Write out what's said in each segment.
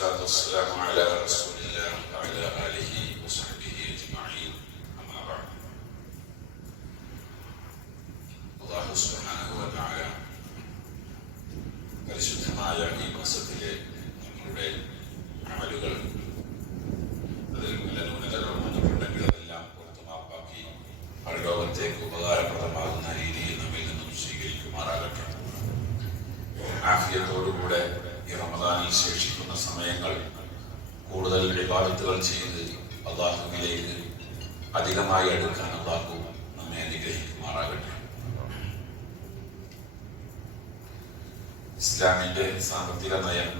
والصلاة والسلام على رسول الله وعلى آله وصحبه أجمعين أما بعد الله سبحانه وتعالى പരിശുദ്ധമായ ഈ മാസത്തിലെ നമ്മളുടെ അമലുകൾ അതിൽ നല്ല ന്യൂനതകൾ വന്നിട്ടുണ്ടെങ്കിൽ അതെല്ലാം പുറത്തു മാപ്പാക്കി പരലോകത്തേക്ക് ഉപകാരപ്രദമാകുന്ന രീതിയിൽ നമ്മിൽ നിന്നും സ്വീകരിക്കുമാറാകട്ടെ. ആഫിയത്തോടുകൂടെ ഈ റമദാനിൽ ശേഷിക്കുന്ന സമയങ്ങൾ കൂടുതൽ ഇബാദത്തുകൾ ചെയ്ത് അല്ലാഹുവിലേക്ക് അധികമായി അടുക്കാൻ അല്ലാഹു നമ്മെ അനുഗ്രഹിക്കുമാറാകട്ടെ. ഇസ്ലാമിന്റെ സാമ്പത്തിക നയം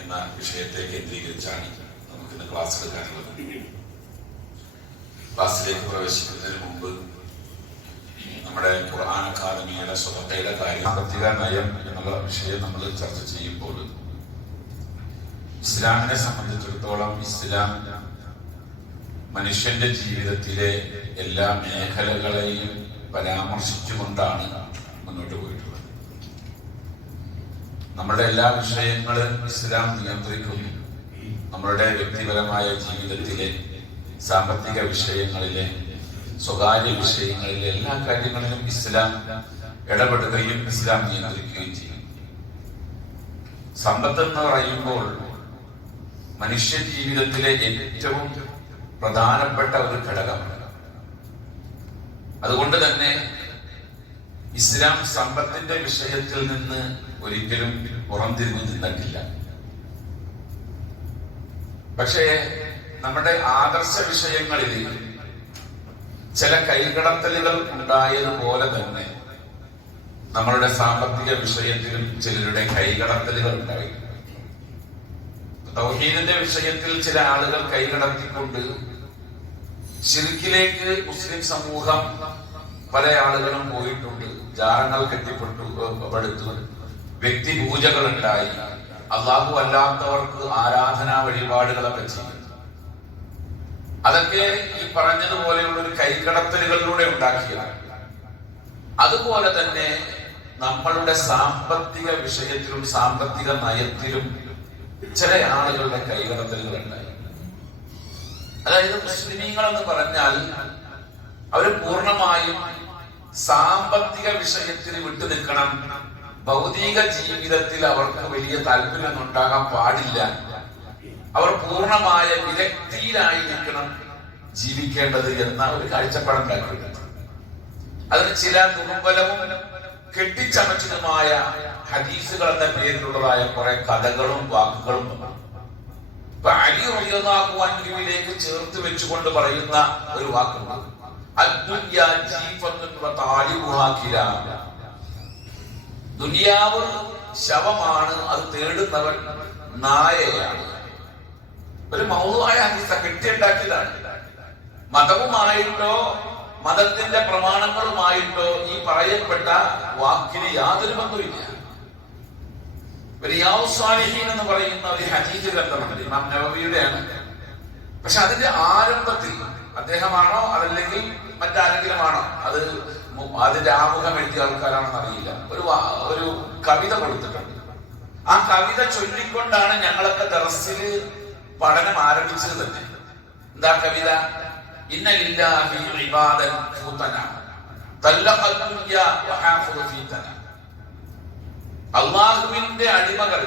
എന്ന വിഷയത്തെ കേന്ദ്രീകരിച്ചാണ് നമുക്കിന്ന് ക്ലാസ് എടുക്കാനുള്ളത്. ക്ലാസ്സിലേക്ക് പ്രവേശിക്കുന്നതിന് മുമ്പ് നമ്മുടെ ഖുർആൻ അക്കാദമിയുടെ സ്വതന്ത്രയുടെ കാര്യം സാമ്പത്തിക നയം എന്നുള്ള വിഷയം നമ്മൾ ചർച്ച ചെയ്യുമ്പോൾ ഇസ്ലാമിനെ സംബന്ധിച്ചിടത്തോളം ഇസ്ലാം മനുഷ്യന്റെ ജീവിതത്തിലെ എല്ലാ മേഖലകളെയും പരാമർശിച്ചുകൊണ്ടാണ് മുന്നോട്ട് പോയിട്ടുള്ളത്. നമ്മുടെ എല്ലാ വിഷയങ്ങളും ഇസ്ലാം നിയന്ത്രിക്കുന്നു. നമ്മളുടെ വ്യക്തിപരമായ ജീവിതത്തിലെ സാമ്പത്തിക വിഷയങ്ങളിലെ സ്വകാര്യ വിഷയങ്ങളിലെ എല്ലാ കാര്യങ്ങളിലും ഇസ്ലാം ഇടപെടുകയും ഇസ്ലാം നിയന്ത്രിക്കുകയും ചെയ്യും. സമ്പത്ത് എന്ന് പറയുമ്പോൾ മനുഷ്യ ജീവിതത്തിലെ ഏറ്റവും പ്രധാനപ്പെട്ട ഒരു ഘടകമാണ്. അതുകൊണ്ട് തന്നെ ഇസ്ലാം സമ്പത്തിന്റെ വിഷയത്തിൽ നിന്ന് ഒരിക്കലും പുറംതിരിഞ്ഞു നിന്നിട്ടില്ല. പക്ഷേ നമ്മുടെ ആദർശ വിഷയങ്ങളിൽ ചില കൈകടത്തലുകൾ ഉണ്ടായതുപോലെ തന്നെ നമ്മളുടെ സാമ്പത്തിക വിഷയത്തിലും ചിലരുടെ കൈകടത്തലുകൾ ഉണ്ടായി. തൗഹീദിന്റെ വിഷയത്തിൽ ചില ആളുകൾ കൈകടത്തിക്കൊണ്ട് ശിർക്കിലേക്ക് മുസ്ലിം സമൂഹം പല ആളുകളും പോയിട്ടുണ്ട്. ജാറങ്ങൾ കെട്ടിപ്പെട്ടു, വ്യക്തി പൂജകൾ ഉണ്ടായി, അല്ലാഹു അല്ലാത്തവർക്ക് ആരാധനാ വഴിപാടുകളൊക്കെ ചെയ്യും. അതൊക്കെ ഈ പറഞ്ഞതുപോലെയുള്ള ഒരു കൈകടത്തലുകളിലൂടെ ഉണ്ടാക്കിയതാണ്. അതുപോലെ തന്നെ നമ്മളുടെ സാമ്പത്തിക വിഷയത്തിലും സാമ്പത്തിക നയത്തിലും ചില ആളുകളുടെ കൈകടത്തലുകൾ ഉണ്ടായി. അതായത് മുസ്ലിമീങ്ങൾ എന്ന് പറഞ്ഞാൽ അവര് പൂർണ്ണമായും സാമ്പത്തിക വിഷയത്തിൽ വിട്ടു നിൽക്കണം. ഭൗതിക ജീവിതത്തിൽ അവർക്ക് വലിയ താല്പര്യമൊന്നും ഉണ്ടാകാൻ പാടില്ല. അവർ പൂർണ്ണമായ വിരക്തിയിലായിരിക്കണം ജീവിക്കേണ്ടത് എന്ന ഒരു കാഴ്ചപ്പാടുണ്ടാക്കിയിട്ടുണ്ട്. അതിന് ചില ദുർബലവും കെട്ടിച്ചമച്ചതുമായ ഹദീസുകൾ എന്ന പേരിലുള്ളതായ കുറെ കഥകളും വാക്കുകളും അലി റളിയല്ലാഹു അൻഹുവിലേക്ക് ചേർത്ത് വെച്ചുകൊണ്ട് പറയുന്ന ഒരു വാക്കുണ്ട്, ദുനിയാവ് ശവമാണ്, അത് തേടുന്നവൻ നായയാണ്. ഒരു മൗതുവായ ഹദീസ് കെട്ടിയുണ്ടാക്കിയതാണ്. മതവുമായിട്ടോ മതത്തിന്റെ പ്രമാണങ്ങളുമായിട്ടോ ഈ പറയപ്പെട്ട വാക്കിന് യാതൊരു ബന്ധവുമില്ല. റിയാദുസ് സ്വാലിഹീൻ എന്ന് പറയുന്ന ഒരു ഹദീസ് ഗ്രന്ഥമുണ്ട്, ഇമാം നവവിയുടെയാണ്. പക്ഷെ അതിന്റെ ആരംഭത്തിൽ അദ്ദേഹമാണോ അതല്ലെങ്കിൽ മറ്റാരെങ്കിലും ആണോ, അത് അതിന്റെ ആമുഖം എഴുതിയ ആൾക്കാരാണെന്ന് അറിയില്ല, ഒരു കവിത കൊടുത്തിട്ടുണ്ട്. ആ കവിത ചൊല്ലിക്കൊണ്ടാണ് ഞങ്ങളൊക്കെ ദർസിൽ പഠനം ആരംഭിച്ചത് തന്നെ. എന്താ കവിത? ഇന്ന ലില്ലാഹി ഇബാദൻ ഫൂതന തല്ലഖൽ ദുനിയ വഹാഫദ ഫീതന. അല്ലാഹുവിന്റെ അടിമകൾ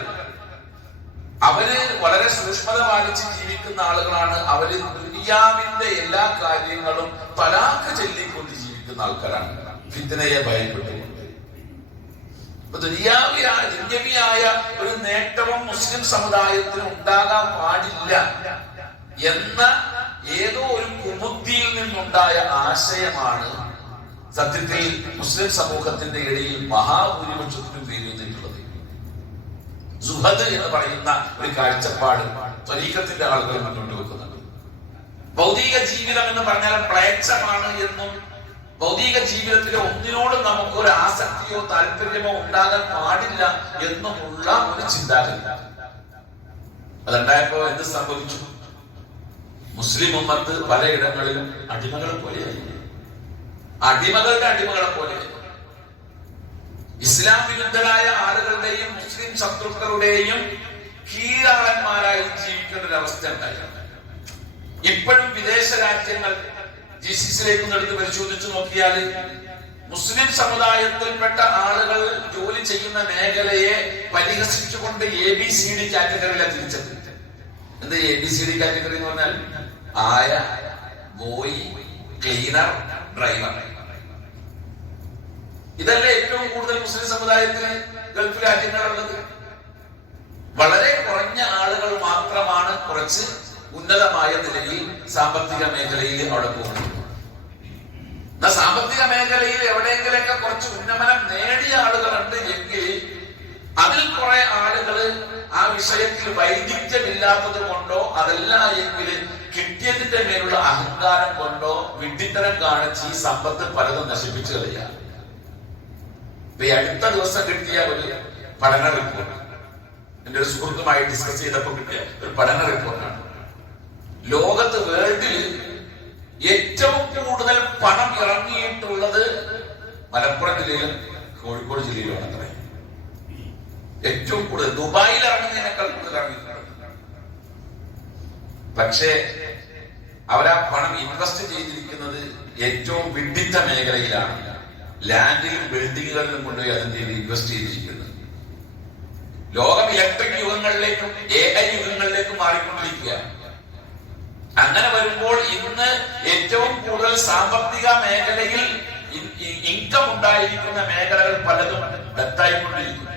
അവര് വളരെ സൂക്ഷ്മത പാലിച്ച് ജീവിക്കുന്ന ആളുകളാണ്. അവര് ദുനിയാവിന്റെ എല്ലാ കാര്യങ്ങളും തലാഖ് ചൊല്ലിക്കൊണ്ട് ജീവിക്കുന്ന ആൾക്കാരാണ്, ഫിത്നയെ ഭയപ്പെട്ടുകൊണ്ട്. ദുനിയാവിയായ ഒരു നേട്ടവും മുസ്ലിം സമുദായത്തിന് ഉണ്ടാകാൻ പാടില്ല എന്ന ഏതോ ഒരു കുബുദ്ധിയിൽ നിന്നുണ്ടായ ആശയമാണ് സത്യത്തിൽ മുസ്ലിം സമൂഹത്തിന്റെ ഇടയിൽ മഹാഭൂരിപക്ഷത്തിനും പേരുന്നിട്ടുള്ളത്. സുഹദ് എന്ന് പറയുന്ന ഒരു കാഴ്ചപ്പാട് ത്വരീഖത്തിന്റെ ആളുകൾ മുന്നോട്ട് വെക്കുന്നുണ്ട്. ഭൗതിക ജീവിതം എന്ന് പറഞ്ഞാൽ മ്ലേച്ഛമാണ് എന്നും ഭൗതിക ജീവിതത്തിലെ ഒന്നിനോടും നമുക്ക് ഒരു ആസക്തിയോ താല്പര്യമോ ഉണ്ടാകാൻ പാടില്ല എന്നുമുള്ള ഒരു ചിന്താഗതി. അതുണ്ടായപ്പോ എന്ത് സംഭവിച്ചു? മുസ്ലിം ഉമ്മത്ത് പലയിടങ്ങളിലും അടിമകളെ പോലെയായി, അടിമകളുടെ അടിമകളെ പോലെ. ഇസ്ലാം വിരുദ്ധരായ ആളുകളുടെയും മുസ്ലിം ശത്രുക്കളുടെയും കീഴാളന്മാരായി ജീവിക്കേണ്ട ഒരു അവസ്ഥ ഉണ്ടായി. ഇപ്പോഴും വിദേശ രാജ്യങ്ങൾ GCC-ലേക്ക് എടുത്ത് പരിശോധിച്ചു നോക്കിയാൽ മുസ്ലിം സമുദായത്തിൽപ്പെട്ട ആളുകൾ ജോലി ചെയ്യുന്ന മേഖലയെ പരിഹസിച്ചുകൊണ്ട് ABCD കാറ്റഗറിയിലാണ് തിരിച്ചത്. എന്താ ABCD കാറ്റഗറി എന്ന് പറഞ്ഞാൽ? ആയ, ബോയ്, ക്ലീനർ, ഡ്രൈവർ. ഇതല്ലേ ഏറ്റവും കൂടുതൽ മുസ്ലിം സമുദായത്തിൽ ഗൾഫ് രാജ്യങ്ങളുള്ളത്. വളരെ കുറഞ്ഞ ആളുകൾ മാത്രമാണ് കുറച്ച് ഉന്നതമായ നിലയിൽ സാമ്പത്തിക മേഖലയിൽ അവിടെ പോകുന്നത്. സാമ്പത്തിക മേഖലയിൽ എവിടെയെങ്കിലൊക്കെ കുറച്ച് ഉന്നമനം നേടിയ ആളുകളുണ്ട് എങ്കിൽ അതിൽ കുറെ ആളുകൾ ആ വിഷയത്തിൽ വൈദഗ്ധ്യമില്ലാത്തത് കൊണ്ടോ അതല്ല എങ്കിൽ കിട്ടിയതിന്റെ മേലുള്ള അഹങ്കാരം കൊണ്ടോ വിഡ്ഢിത്തരം കാണിച്ച് ഈ സമ്പത്ത് പലതും നശിപ്പിച്ചു കളയാം. ഈ അടുത്ത ദിവസം കിട്ടിയ ഒരു പഠന റിപ്പോർട്ട്, എന്റെ ഒരു സുഹൃത്തുമായി ഡിസ്കസ് ചെയ്തപ്പോൾ കിട്ടിയ ഒരു പഠന റിപ്പോർട്ടാണ്. ലോകത്ത് വേൾഡിൽ ഏറ്റവും കൂടുതൽ പണം ഇറങ്ങിയിട്ടുള്ളത് മലപ്പുറം ജില്ലയിലും കോഴിക്കോട് ജില്ലയിലുമാണ്. അത്ര ഏറ്റവും കൂടുതൽ ദുബായിൽ ഇറങ്ങുന്നതിനേക്കാൾ കൂടുതൽ ഇറങ്ങിയിട്ടുണ്ട്. പക്ഷേ അവരാ പണം ഇൻവെസ്റ്റ് ചെയ്തിരിക്കുന്നത് ഏറ്റവും വിഡ്ഢിത്ത മേഖലയിലാണ്. ലാൻഡിലും ബിൽഡിങ്ങുകളിലും കൊണ്ടുപോയി അതിന്റെ ഇൻവെസ്റ്റ് ചെയ്തിരിക്കുന്നത്. ലോകം ഇലക്ട്രിക് യുഗങ്ങളിലേക്കും AI യുഗങ്ങളിലേക്കും മാറിക്കൊണ്ടിരിക്കുക. അങ്ങനെ വരുമ്പോൾ ഇന്ന് ഏറ്റവും കൂടുതൽ സാമ്പത്തിക മേഖലയിൽ ഇൻകം ഉണ്ടായിരിക്കുന്ന മേഖലകൾ പലതും ഡെത്തായിക്കൊണ്ടിരിക്കുന്നു.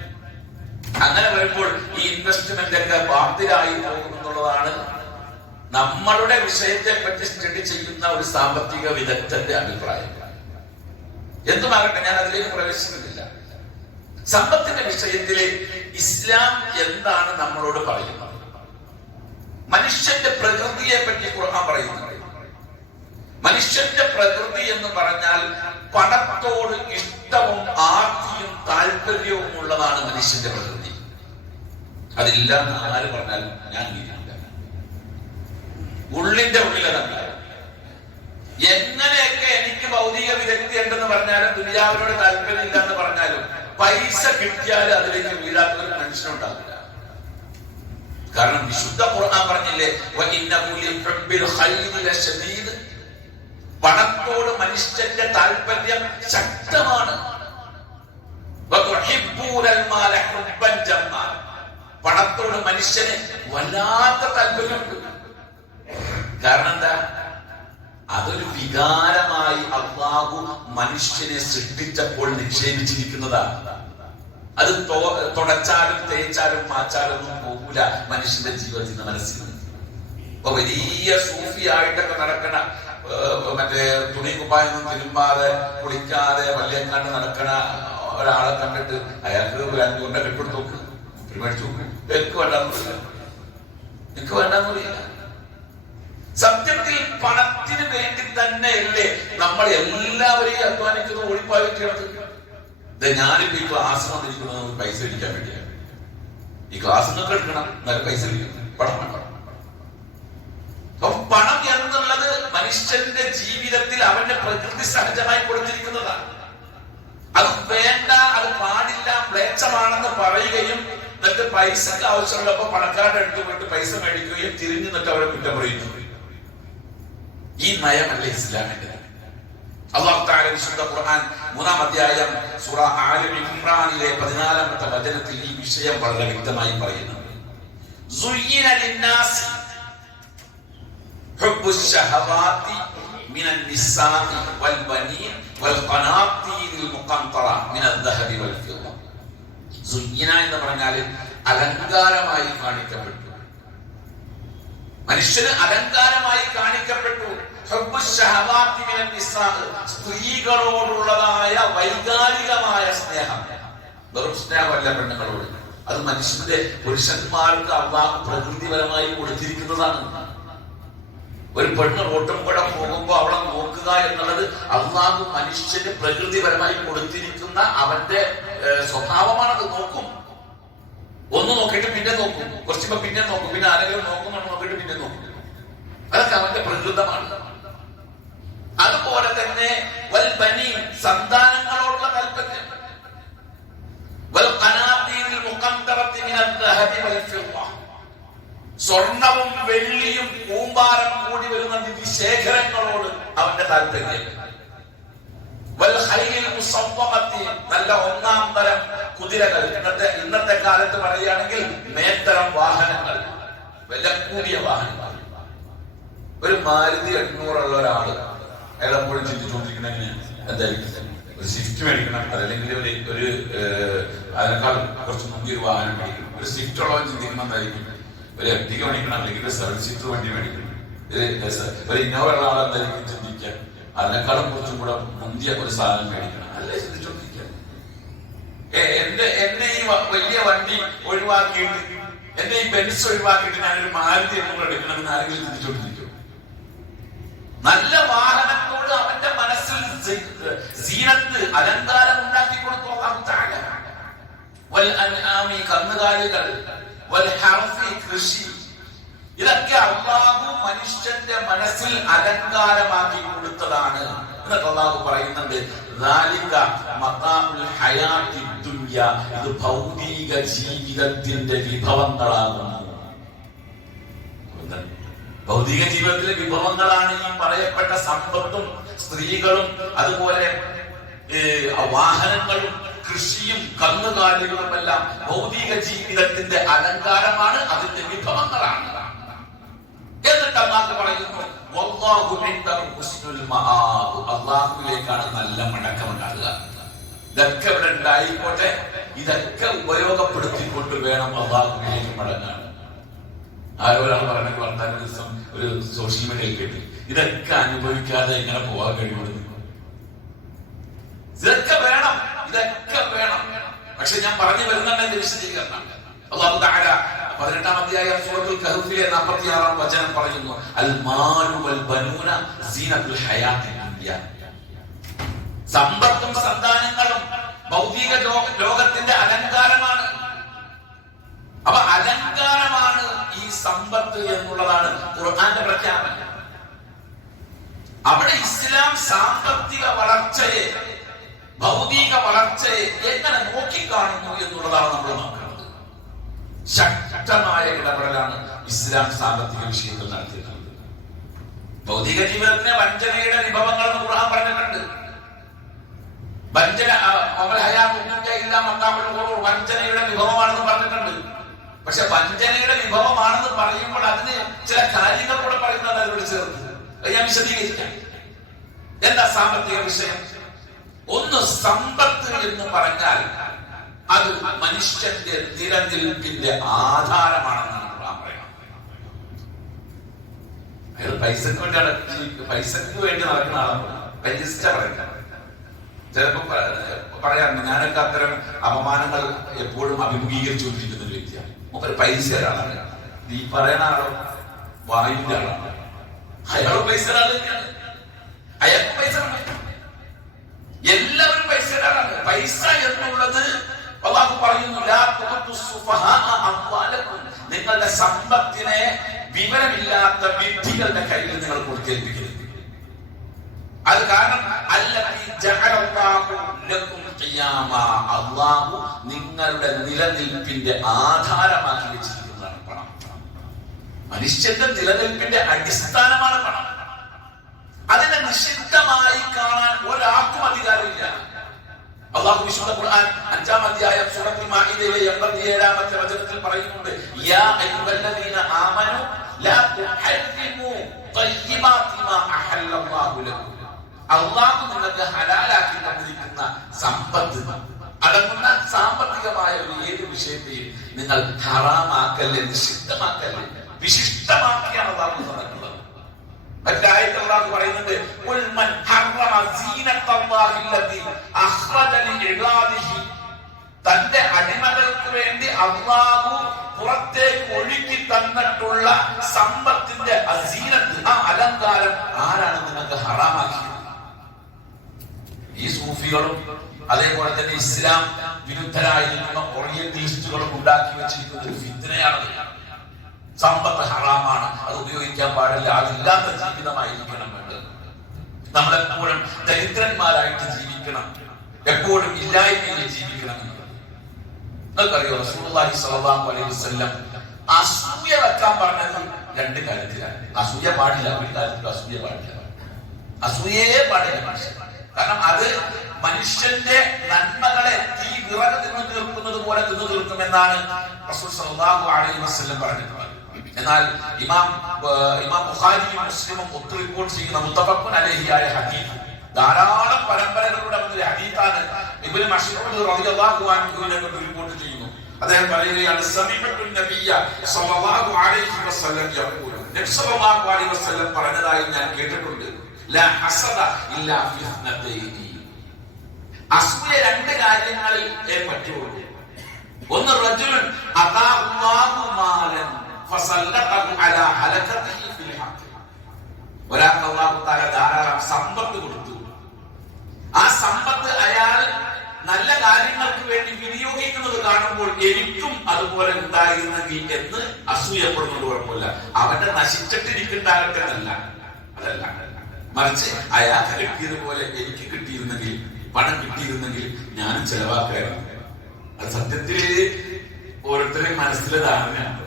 അങ്ങനെ വരുമ്പോൾ ഈ ഇൻവെസ്റ്റ്മെന്റ് ഒക്കെ ബാധ്യരായി പോകുമെന്നുള്ളതാണ് നമ്മളുടെ വിഷയത്തെ പറ്റി സ്റ്റഡി ചെയ്യുന്ന ഒരു സാമ്പത്തിക വിദഗ്ധന്റെ അഭിപ്രായം. എന്തുമാകട്ടെ, ഞാൻ അതിലേക്ക് പ്രവേശിക്കുന്നില്ല. സമ്പത്തിന്റെ വിഷയത്തിൽ ഇസ്ലാം എന്താണ് നമ്മളോട് പറയുന്നത്? മനുഷ്യന്റെ പ്രകൃതിയെ പറ്റി ഖുർആൻ പറയുന്നുണ്ട്. മനുഷ്യന്റെ പ്രകൃതി എന്ന് പറഞ്ഞാൽ പണത്തോട് ഇഷ്ടവും ആർത്തിയും താല്പര്യവും ഉള്ളതാണ് മനുഷ്യന്റെ പ്രകൃതി. അതില്ല എന്ന് ആര് പറഞ്ഞാൽ ഞാൻ ഇല്ല. ഉള്ളിന്റെ ഉള്ളിലതല്ല. എങ്ങനെയൊക്കെ എനിക്ക് ഭൗതിക വിദഗ്ധി ഉണ്ടെന്ന് പറഞ്ഞാലും ദുനിയാവിനോട് താല്പര്യം ഇല്ല എന്ന് പറഞ്ഞാലും പൈസ കിട്ടിയാൽ അതിലേക്ക് വീഴാത്തൊരു മനുഷ്യനുണ്ടാവില്ല. കാരണം വിശുദ്ധ ഖുർആൻ പറഞ്ഞില്ലേ, പണത്തോട് മനുഷ്യന്റെ താല്പര്യം ശക്തമാണ്. പണത്തോട് മനുഷ്യന് വല്ലാത്ത താല്പര്യമുണ്ട്. കാരണം എന്താ? അതൊരു വികാരമായി അല്ലാഹു മനുഷ്യനെ സൃഷ്ടിച്ചപ്പോൾ നിക്ഷേപിച്ചിരിക്കുന്നതാണ്. അത് തുടച്ചാലും തേച്ചാലും മാച്ചാലും ഒന്നും പോകൂല മനുഷ്യന്റെ ജീവിതത്തിൽ മനസ്സിൽ. ഇപ്പൊ വലിയ സൂഫിയായിട്ടൊക്കെ നടക്കണ, മറ്റേ തുണി കുപ്പായൊന്നും തിരുമ്പാതെ കുളിക്കാതെ വല്യക്കാണ്ട് നടക്കണ ഒരാളെ കണ്ടിട്ട് അയാൾക്ക് ഒരു 5 കൊണ്ട കെട്ടിട്ട് നോക്ക്, മേടിച്ചു നോക്ക്, എനിക്ക് വേണ്ടാന്നില്ല, എനിക്ക് വേണ്ടാന്നില്ല. സത്യത്തിൽ പണത്തിന് വേണ്ടി തന്നെയല്ലേ നമ്മൾ എല്ലാവരെയും അധ്വാനിക്കുന്നത്, ഓടിപ്പായിട്ടാണ്. ഞാനിപ്പോ ഈ ക്ലാസ് വന്നിരിക്കുന്നത് നമുക്ക് പൈസ മേടിക്കാൻ വേണ്ടിയാണ്. ഈ ക്ലാസ് നിങ്ങൾക്ക് എടുക്കണം, നല്ല പൈസ മേടിക്കണം, പണം വേണം. അപ്പൊ പണം എന്നുള്ളത് മനുഷ്യന്റെ ജീവിതത്തിൽ അവന്റെ പ്രകൃതി സഹജമായി കൊടുത്തിരിക്കുന്നതാണ്. അത് വേണ്ട, അത് പാടില്ല, മ്ലേച്ഛമാണെന്ന് പറയുകയും എന്നിട്ട് പൈസക്ക് ആവശ്യമുള്ളപ്പോ പണക്കാരുടെ അടുത്ത് പോയിട്ട് പൈസ മേടിക്കുകയും തിരിഞ്ഞു നിന്നിട്ട് അവരെ കുറ്റം പറയുന്നു. ഈ നയമല്ല ഇസ്ലാമിന്റെ. അല്ലാഹു തആല വിശുദ്ധ ഖുർആൻ 3-ാം അധ്യായം സൂറ ആല ഇംറാനിലെ 14-ാമത്തെ വചനത്തിൽ ഈ വിഷയം വളരെ വ്യക്തമായി പറയുന്നുണ്ട്. സുയ്യിന ലിന്നാസി ഹുബ്ബുശ് ശഹവാതി മിനൻ നിസാഇ വൽ ബനീൻ വൽ ഖനാതീരിൽ മുഖന്തറ മിനൽ ദഹബി വൽ ഫിദ്ദ. സുയ്യിന എന്ന് പറഞ്ഞാൽ അലങ്കാരമായി കാണിക്കപ്പെട്ടു, മനുഷ്യന് അലങ്കാരമായി കാണിക്കപ്പെട്ടു. സ്ത്രീകളോടുള്ളതായ വൈകാരികമായ സ്നേഹം, വെറും സ്നേഹമല്ല പെണ്ണുങ്ങളോട്. അത് മനുഷ്യന്റെ പുരുഷന്മാർക്ക് അല്ലാഹു പ്രകൃതിപരമായി കൊടുത്തിരിക്കുന്നതാണ്. ഒരു പെണ്ണ് റോട്ടും കൂടെ പോകുമ്പോ അവളെ നോക്കുക എന്നുള്ളത് അല്ലാഹു മനുഷ്യന് പ്രകൃതിപരമായി കൊടുത്തിരിക്കുന്ന അവന്റെ സ്വഭാവമാണത്. നോക്കും, ഒന്ന് നോക്കിയിട്ട് പിന്നെ നോക്കും, കുറച്ചുമ്പോ പിന്നെ നോക്കും, പിന്നെ ആരെങ്കിലും നോക്കുന്നുണ്ടോ നോക്കിയിട്ട് പിന്നെ നോക്കും. അതൊക്കെ അവന്റെ പ്രകൃതമാണ്. അതുപോലെ തന്നെ വൽ ബനീൻ, സന്താനങ്ങളോടുള്ള താല്പര്യം, വൽ ഖനാതീരിൽ മുഖന്തറത്തി മിനൽ ദഹബി വൽ ഫിദ്ദ, കൂമ്പാരം കൂടി വരുന്ന നിധിശേഖരങ്ങളോട് അവന്റെ താല്പര്യം. നല്ല ഒന്നാം തരം കുതിരകൾ, ഇന്നത്തെ കാലത്ത് പറയുകയാണെങ്കിൽ മേത്തരം വാഹനങ്ങൾ, വില കൂടിയ വാഹനങ്ങൾ. ഒരു മാരുതി 800 ഉള്ള ഒരാള് എപ്പോഴും ചിന്തിച്ചുകൊണ്ടിരിക്കണ എന്തായിരിക്കും, ഒരു സ്വിഫ്റ്റ് മേടിക്കണം, അതല്ലെങ്കിൽ ഒരു അതിനേക്കാൾ കുറച്ച് മുന്തിയൊരു വാഹനം മേടിക്കണം. ഒരു സ്വിഫ്റ്റ് ഉള്ളവൻ ചിന്തിക്കണം എന്തായിരിക്കും, ഒരു എർട്ടിഗ മേടിക്കണം, അല്ലെങ്കിൽ ഒരു 7 സീറ്റർ വണ്ടി മേടിക്കണം. ഒരു ഇന്നോവ ഉള്ള ആളെന്തായിരിക്കും ചിന്തിക്കാൻ, അതിനേക്കാളും കുറച്ചും കൂടെ മുന്തിയ ഒരു സാധനം മേടിക്കണം. അല്ലേ ചിന്തിച്ചോണ്ടിരിക്കുക. എന്നെ ഈ വലിയ വണ്ടി ഒഴിവാക്കിയിട്ട്, എന്റെ ഈ ബെൻസ് ഒഴിവാക്കിയിട്ട് ഞാനൊരു മാരുതി 800 എടുക്കണമെന്ന് ആരെങ്കിലും ചിന്തിച്ചോണ്ടിരിക്കും? നല്ല വാഹനത്തോട് അവന്റെ മനസ്സിൽ സീനത്ത്, അലങ്കാരം ഉണ്ടാക്കി കൊടുത്തു അല്ലാഹു തആല. വൽ അൻആമി, കന്നുകാലികൾ, വൽ ഹർഫി, കൃഷി, ഇതൊക്കെ അല്ലാഹു മനുഷ്യന്റെ മനസ്സിൽ അലങ്കാരമാക്കി കൊടുത്തതാണ്. എന്നിട്ട് അല്ലാഹു പറയുന്നുണ്ട്, ദാലിക മഖാമുൽ ഹയാത്തി ദുനിയ, ഇത് ഭൗതിക ജീവിതത്തിന്റെ വിഭവങ്ങളാകുന്നു. ഭൗതിക ജീവിതത്തിലെ വിഭവങ്ങളാണ് ഈ പറയപ്പെട്ട സമ്പത്തും സ്ത്രീകളും അതുപോലെ വാഹനങ്ങളും കൃഷിയും കന്നുകാലികളും എല്ലാം ഭൗതിക ജീവിതത്തിന്റെ അലങ്കാരമാണ്, അതിന്റെ വിഭവങ്ങളാണ്. എന്നിട്ട് അല്ലാഹു പറയുന്നു, വല്ലാഹു ഇൻദഹു ഹുസ്നുൽ മആബ്, അല്ലാഹുവിലേക്കാണ് നല്ല മടക്കമുണ്ടാകുക. ഇതൊക്കെ ഇവിടെ ഉണ്ടായിക്കോട്ടെ, ഇതൊക്കെ ഉപയോഗപ്പെടുത്തിക്കൊണ്ട് വേണം അല്ലാഹുവിലേക്ക് മടങ്ങാൻ. ആരോ ഒരാൾ പറഞ്ഞ വർത്താന ദിവസം ഒരു സോഷ്യൽ മീഡിയയിൽ കേട്ടു, ഇതൊക്കെ അനുഭവിക്കാതെ എങ്ങനെ പോകാൻ കഴിയുള്ളൂ. ഇതൊക്കെ വേണം, ഇതൊക്കെ വേണം. പക്ഷെ ഞാൻ പറഞ്ഞു വരുന്നുണ്ട് എന്റെ വിശദീകരണം. അല്ലാഹു തആല 18-ാം അധ്യായം സൂറത്തുൽ കഹ്ഫിലെ 46-ാം വചനം പറയുന്നു, അൽ മാലു വൽ ബനൂന സീനത്തുൽ ഹയാത്തിദ് ദുനിയ. സമ്പത്തും സന്താനങ്ങളും ഭൗതിക ലോകത്തിന്റെ അലങ്കാരമാണ്. അപ്പൊ അലങ്കാരമാണ് ഈ സമ്പത്ത് എന്നുള്ളതാണ് ഖുർആന്റെ പ്രഖ്യാപനം. അവിടെ ഇസ്ലാം സാമ്പത്തിക വളർച്ചയെ, ഭൗതിക വളർച്ചയെ എങ്ങനെ നോക്കിക്കാണുന്നു എന്നുള്ളതാണ് നമ്മൾ നോക്കുന്നത്. ശക്തമായ ഇടപെടലാണ് ഇസ്ലാം സാമ്പത്തിക വിഷയങ്ങൾ നടത്തിയിട്ടുള്ളത്. ഭൗതിക ജീവിതത്തിലെ വഞ്ചനയുടെ വിഭവങ്ങൾ എന്ന് ഖുർആൻ പറഞ്ഞിട്ടുണ്ട്. വഞ്ചനയുടെ വിഭവമാണെന്ന് പറഞ്ഞിട്ടുണ്ട്. പക്ഷെ വഞ്ചനയുടെ വിഭവമാണെന്ന് പറയുമ്പോൾ അതിന് ചില കാര്യങ്ങൾ കൂടെ പറയുന്നത് അതിനോട് ചേർത്ത് ഞാൻ വിശദീകരിക്കാം. എന്താ സാമ്പത്തിക വിഷയം? ഒന്ന്, സമ്പത്ത് എന്ന് പറഞ്ഞാൽ അത് മനുഷ്യന്റെ നിലനിൽപ്പിന്റെ ആധാരമാണെന്നാണ് ഖുർആൻ പറയുന്നത്. അയാൾ പൈസക്ക് വേണ്ടി നടക്കുന്ന ആളാണ് പൈസ പറയുന്നത്. ചിലപ്പോ പറയാറുണ്ട്, ഞാനൊക്കെ അത്തരം അപമാനങ്ങൾ എപ്പോഴും അഭിമുഖീകരിച്ചുകൊണ്ടിരിക്കുന്ന ഒരു വ്യക്തിയാണ്. ഒരു പൈസ ഒരാളാണ്. ഈ പറയുന്ന ആളോ വായുവിന്റെ ആളാണ്. അയാളോ പൈസ തന്നെയാണ്. അയാൾക്ക് പൈസ, എല്ലാവരും പൈസ ഒരാളാണ്. പൈസ എന്നുള്ളത് അല്ലാഹു പറയുന്നു, ലാ തുഅതു സുഫഹാഅ അംവാലകും, നിങ്ങളുടെ സമ്പത്തിനെ വിവരമില്ലാത്ത വിഡ്ഢികളുടെ കയ്യിൽ നിങ്ങൾ കൊടുക്കേൽപ്പിക്കരുത്. അത് കാരണം അല്ലാഹു നിങ്ങളുടെ നിലനിൽപ്പിന്റെ ആധാരമാക്കി വെച്ചിരിക്കുന്നതാണ് പണം. മനുഷ്യന്റെ നിലനിൽപ്പിന്റെ അടിസ്ഥാനമാണ് പണം. അതിനെ നിഷിദ്ധമായി കാണാൻ ഒരാൾക്കും അധികാരമില്ല. അല്ലാഹു വിശുദ്ധ ഖുർആൻ 5-ാം അധ്യായം സൂറത്തുൽ മാഇദയിലെ 87-ാമത്തെ വചനത്തിൽ പറയുന്നുണ്ട്, യാ അയ്യുഹല്ലദീന ആമനു ലാ തുഹർരിമു തയ്യിബാതി മാ അഹല്ലല്ലാഹു ലക്കും. അല്ലാഹു നിങ്ങൾക്ക് ഹലാലാക്കി തന്നിരിക്കുന്ന സമ്പത്ത് അടങ്ങുന്ന സാമ്പത്തികമായ ഒരു ഏത് വിഷയത്തെയും നിങ്ങൾ ഹറാമാക്കല്ലേ, നിഷിദ്ധമാക്കല്ലേ, വിശിഷ്ടമാക്കിയാണ് അല്ലാഹു തന്നിട്ടുള്ളത്. മറ്റായത്തിൽ അല്ലാഹു പറയുന്നുണ്ട്, ഖുൽ മൻ ഹറമ സീനത്തല്ലാഹി അല്ലതി അഖ്റജ ലിഇബാദിഹി, തന്റെ അടിമകൾക്ക് വേണ്ടി അല്ലാഹു പുറത്തേക്ക് ഒഴുക്കി തന്നിട്ടുള്ള സമ്പത്തിന്റെ അസീനത്ത്, ആ അലങ്കാരം ആരാണ് നിങ്ങൾക്ക് ഹറാമാക്കിയത്? ഈ സൂഫികളും അതേപോലെ തന്നെ ഇസ്ലാം വിരുദ്ധരായിരിക്കുന്ന ഓറിയന്റലിസ്റ്റുകളും ഉണ്ടാക്കി വെച്ചിരിക്കുന്ന ഒരു ഫിത്നയാണത്. സമ്പത്ത് ഹറാമാണ്, അത് ഉപയോഗിക്കാൻ പാടില്ല, അതില്ലാത്ത ജീവിതമായിരിക്കണം വേണ്ടത്. നമ്മളെപ്പോഴും ദരിദ്രന്മാരായിട്ട് ജീവിക്കണം, എപ്പോഴും ഇല്ലായ്മയിൽ ജീവിക്കണം എന്നുള്ളത്. നിങ്ങൾക്കറിയോ, റസൂലുള്ളാഹി സ്വല്ലല്ലാഹു അലൈഹി വസല്ലം അസൂയ വെക്കാൻ പറഞ്ഞത് രണ്ട് കാര്യത്തിലാണ്. അസൂയ പാടില്ല, ഒരു കാര്യത്തിലും അസൂയ പാടില്ല, അസൂയേ പാടില്ല മനുഷ്യൻ. കാരണം അത് മനുഷ്യന്റെ നന്മകളെ തീ വിറക് തിന്നു തീർക്കുന്നത് പോലെ തിന്നു തീർക്കുമെന്നാണ് റസൂൽ സല്ലല്ലാഹു അലൈഹി വസല്ലം പറഞ്ഞിട്ടുള്ളത്. എന്നാൽ ഇമാം ബുഖാരിയും മുസ്ലിമും ഒത്തു റിപ്പോർട്ട് ചെയ്യുന്ന മുത്തഫഖുൻ അലൈഹിയായ ഹദീസ്, ധാരാളം പരമ്പരകളുടെ ഒരു ഹദീസാണ്. ഇബ്നു മസ്ഊദ് റളിയല്ലാഹു അൻഹുവിനെ കൊണ്ട് റിപ്പോർട്ട് ചെയ്യുന്നു. അദ്ദേഹം പറയുകയാണ്, സമിഅതു നബിയ്യ സല്ലല്ലാഹു അലൈഹി വസല്ലം യഖൂൽ, നബി സല്ലല്ലാഹു അലൈഹി വസല്ലം പറഞ്ഞതായി ഞാൻ കേട്ടിട്ടുണ്ട്, ലാ ഹസദ ഇല്ലാ ഫി ഇത്നതൈനി. അസൂയ രണ്ട് കാര്യങ്ങളിൽ പറ്റുള്ളൂ. ഒന്ന്, റജുലുൻ അതാഹുല്ലാഹു മാലൻ ഫസല്ലതഹു അലാ ഹലകതിഹി ഫിൽ ഹഖ്. ഒരാൾക്ക് അല്ലാഹു തആല ധാരാളം സമ്പത്ത് കൊടുത്തു. ആ സമ്പത്ത് അയാൾ നല്ല കാര്യങ്ങൾക്ക് വേണ്ടി വിനിയോഗിക്കുന്നത് കാണുമ്പോൾ എനിക്കും അതുപോലെ ഉണ്ടായിരുന്നെങ്കിൽ എന്ന് അസൂയപ്പെടുന്നത് കുഴപ്പമില്ല. അവന്റെ നശിച്ചിട്ടിരിക്കണ്ടാകട്ടെ എന്നല്ല, അതല്ല, മറിച്ച് അയാൾക്ക് കിട്ടിയതുപോലെ എനിക്ക് കിട്ടിയിരുന്നെങ്കിൽ, പണം കിട്ടിയിരുന്നെങ്കിൽ ഞാനും ചെലവാക്കായിരുന്നു. അത് സത്യത്തില് ഓരോരുത്തരെയും മനസ്സിലെ ധാരണയാണ്.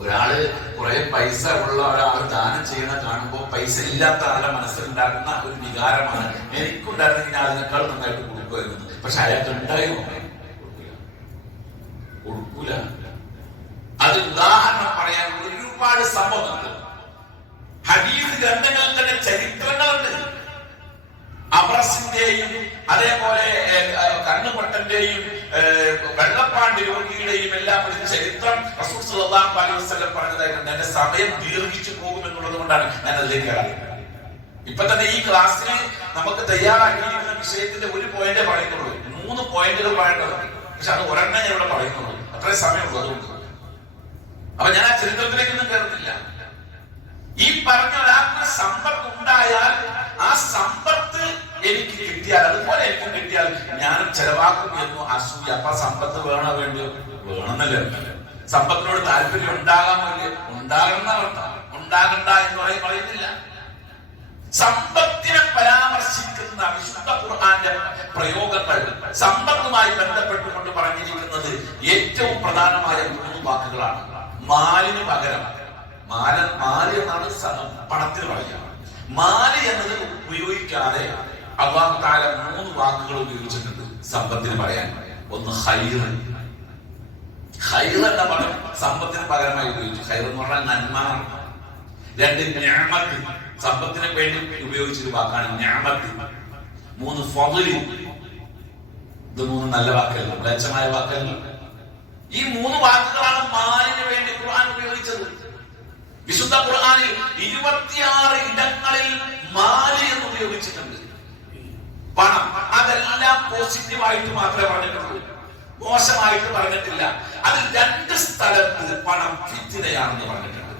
ഒരാള് കുറെ പൈസ ഉള്ള ഒരാൾ ദാനം ചെയ്യണ കാണുമ്പോൾ പൈസ ഇല്ലാത്ത ആളുടെ മനസ്സിലുണ്ടാകുന്ന ഒരു വികാരമാണ്, എനിക്കുണ്ടായിരുന്നെങ്കിൽ ഞാൻ അതിനേക്കാൾ നന്നായിട്ട് കൊടുക്കുമായിരുന്നു. പക്ഷെ അയാൾക്ക് ഉണ്ടായോ? കൊടുക്കൂല. അത് ഉദാഹരണം പറയാൻ ഒരുപാട് സംഭവങ്ങളുണ്ട്. ഹദീസ് ഗ്രന്ഥങ്ങളിൽ തന്നെ ചരിത്രങ്ങളുണ്ട്. അബ്രസിന്റെയും അതേപോലെ കണ്ണുപൊട്ടന്റെയും വെള്ളപ്പാണ്ട് രോഗിയുടെയും എല്ലാം ഒരു ചരിത്രം റസൂൽ സല്ലല്ലാഹു അലൈഹി വസല്ലം പറഞ്ഞതായിട്ടുണ്ട്. എന്റെ സമയം ദീർഘിച്ചു പോകുമെന്നുള്ളത് കൊണ്ടാണ് ഞാൻ അതിലേക്ക് കടന്നത്. ഇപ്പൊ തന്നെ ഈ ക്ലാസ്സിൽ നമുക്ക് തയ്യാറാക്കിയിരിക്കുന്ന വിഷയത്തിന്റെ ഒരു പോയിന്റേ പറയുന്നുള്ളൂ. 3 പോയിന്റുകൾ പറയേണ്ടതുണ്ട്, പക്ഷെ അത് ഒരെണ്ണം ഞാൻ ഇവിടെ പറയുന്നുള്ളൂ. അത്രയും സമയമുള്ളൂ. അതുകൊണ്ട് അപ്പൊ ഞാൻ ആ ചരിത്രത്തിലേക്കൊന്നും കയറുന്നില്ല. ഈ പറഞ്ഞ ഒരാൾക്ക് സമ്പത്ത് ഉണ്ടായാൽ ആ സമ്പത്ത് എനിക്ക് കിട്ടിയാൽ, അതുപോലെ എനിക്കും കിട്ടിയാൽ ഞാനും ചെലവാക്കും എന്ന് അസൂയ. അപ്പൊ സമ്പത്ത് വേണോ വേണ്ടിയോ? വേണമെന്നല്ലേ. സമ്പത്തിനോട് താല്പര്യം ഉണ്ടാകാമല്ലേ? ഉണ്ടാകണ്ട എന്ന് പറയുന്നില്ല. സമ്പത്തിനെ പരാമർശിക്കുന്ന വിശുദ്ധ ഖുർആന്റെ പ്രയോഗങ്ങൾ സമ്പത്തുമായി ബന്ധപ്പെട്ടുകൊണ്ട് പറഞ്ഞിരിക്കുന്നത് ഏറ്റവും പ്രധാനമായ 3 വാക്കുകളാണ്. മാലിന് പകരം, മാല് എന്നാണ് പണത്തിന് പറയുക. മാല് എന്നത് ഉപയോഗിക്കാതെ അല്ലാഹു തആല 3 വാക്കുകൾ ഉപയോഗിച്ചിട്ടുണ്ട് സമ്പത്തിന് പറയാൻ. ഒന്ന്, ഖൈർ. ഖൈർ എന്ന പദം സമ്പത്തിന് പകരമായി ഉപയോഗിച്ചു. ഖൈർ എന്ന് പറഞ്ഞാൽ നന്മ. 2, നിഅമത്ത്, സമ്പത്തിന് വേണ്ടി ഉപയോഗിച്ചൊരു വാക്കാണ് നിഅമത്ത്. 3, ഫദ്ൽ. ഇത് 3 നല്ല വാക്കല്ല, മ്ലേച്ഛമായ വാക്കല്ല. ഈ 3 വാക്കുകളാണ് മാലിന് വേണ്ടി ഖുർആൻ ഉപയോഗിച്ചത്. വിശുദ്ധ ഖുർആനിൽ 26 ഇടങ്ങളിൽ മാല് എന്ന് ഉപയോഗിച്ചിട്ടുണ്ട്. പണം, അതെല്ലാം പോസിറ്റീവായിട്ട് മാത്രമേ പറഞ്ഞിട്ടുള്ളൂ, മോശമായിട്ട് പറഞ്ഞിട്ടില്ല. അതിൽ 2 സ്ഥലത്ത് പണം ഫിത്നയാണെന്ന് പറഞ്ഞിട്ടുണ്ട്.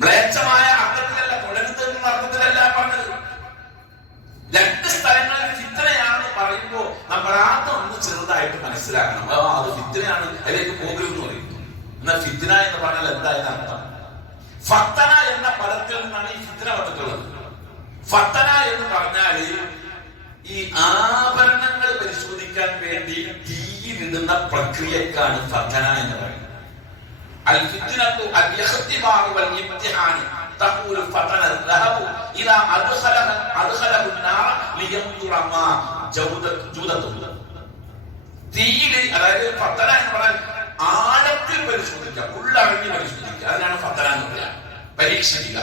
മ്ലേച്ഛമായ അർത്ഥത്തിലല്ല, കൊടരുത് എന്ന അർത്ഥത്തിലല്ല പറഞ്ഞത്. 2 സ്ഥലങ്ങളിൽ ഫിത്നയാണെന്ന് പറയുമ്പോൾ നമ്മൾ ആദ്യം ഒന്ന് ചെറുതായിട്ട് മനസ്സിലാക്കണം. അത് ഫിത്നയാണ്, അതിലേക്ക് പോകരുതെന്ന് പറയുന്നു. എന്നാൽ ഫിത്ന എന്ന് പറഞ്ഞാൽ എന്തായെന്ന് അർത്ഥം? ഫത്തന എന്ന പദത്തിൽ നിന്നാണ് ഈ ഫിത്ന വന്നിട്ടുള്ളത്. ഫത്തന എന്ന് പറഞ്ഞാൽ ഈ ആഭരണങ്ങൾ പരിശോധിക്കാൻ വേണ്ടി തീയിലിടുന്ന പ്രക്രിയക്കാണ് ഫത്തന എന്ന് പറയുന്നത്. അൽ ഫിത്നതു അൽ ഇഖ്തിബാറു വൽ ഇംതിഹാൻ തഖൂലു ഫതന الذهب ഇദാ അദ്ഖലഹു النار ലിയൻദുറ മാ ജൗദതു. തീയിൽ, അതായത് ഫത്തന എന്ന് പറഞ്ഞാൽ ആഴത്തിൽ പരിശോധിക്കുക, ഉള്ളറിഞ്ഞ് പരിശോധിക്കുക. അതിനാണ് ഫത്തന എന്ന് പറയുക, പരീക്ഷിക്കുക.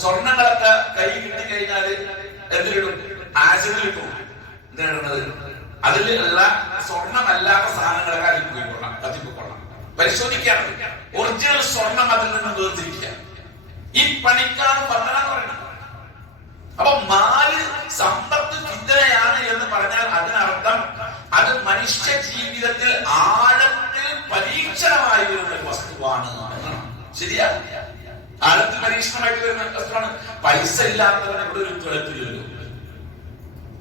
സ്വർണ്ണങ്ങളൊക്കെ കൈ കിട്ടി കഴിഞ്ഞാൽ എന്തിലിടും? ആസിഡിലിട്ടും. എന്തിനാണ് അതിലുള്ള സ്വർണ്ണമല്ലാത്ത സാധനങ്ങളൊക്കെ അതിൽ പോയിക്കൊള്ളാം, കത്തിപ്പോയിക്കൊള്ളാം. പരിശോധിക്കാണ് ഒറിജിനൽ സ്വർണം അതിൽ നിന്ന് വേർതിരിക്കുക. ഈ പണിക്കാണ് ഫത്തന എന്ന് പറയുന്നത്. അപ്പൊ മാല് സമ്പത്ത് ഫിത്നയാണ് എന്ന് പറഞ്ഞാൽ അതിനർത്ഥം അത് മനുഷ്യ ജീവിതത്തിൽ ആഴത്തിൽ പരീക്ഷണമായി വരുന്ന ഒരു വസ്തുവാണ്. ശരിയാ? ആഴത്തിൽ പരീക്ഷണമായിട്ട് വരുന്ന വസ്തുവാണ്. പൈസ ഇല്ലാത്തവന് ഇവിടെ ഒരു ഉത്തരവാദിത്തമില്ലല്ലോ.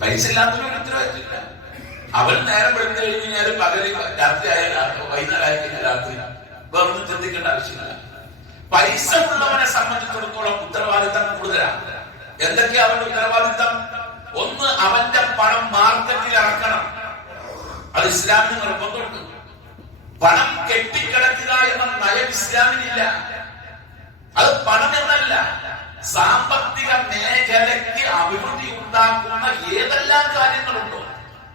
പൈസ ഇല്ലാത്തവന് ഒരു ഉത്തരവാദിത്തമില്ല. അവൻ നേരം വെളുത്തു കഴിഞ്ഞാൽ പകല്, രാത്രി ആയാലും വൈകുന്നേരം ആയി കഴിഞ്ഞാൽ രാത്രി, വേറൊന്നും ചിന്തിക്കേണ്ട ആവശ്യമില്ല. പൈസ ഉള്ളവനെ സംബന്ധിച്ചിടത്തോളം ഉത്തരവാദിത്തം കൂടുതലാണ്. എന്തൊക്കെയാ അവന്റെ ഉത്തരവാദിത്തം? ഒന്ന്, അവന്റെ പണം മാർക്കറ്റിൽ ഇറക്കണം. അത് ഇസ്ലാമിന് നിർബന്ധമുണ്ട്. പണം കെട്ടിക്കിടക്കുക എന്ന നയം ഇസ്ലാമിനില്ല. അത് പണം എന്നല്ല, സാമ്പത്തിക മേഖലയ്ക്ക് അഭിവൃദ്ധി ഉണ്ടാക്കുന്ന ഏതെല്ലാം കാര്യങ്ങളുണ്ടോ,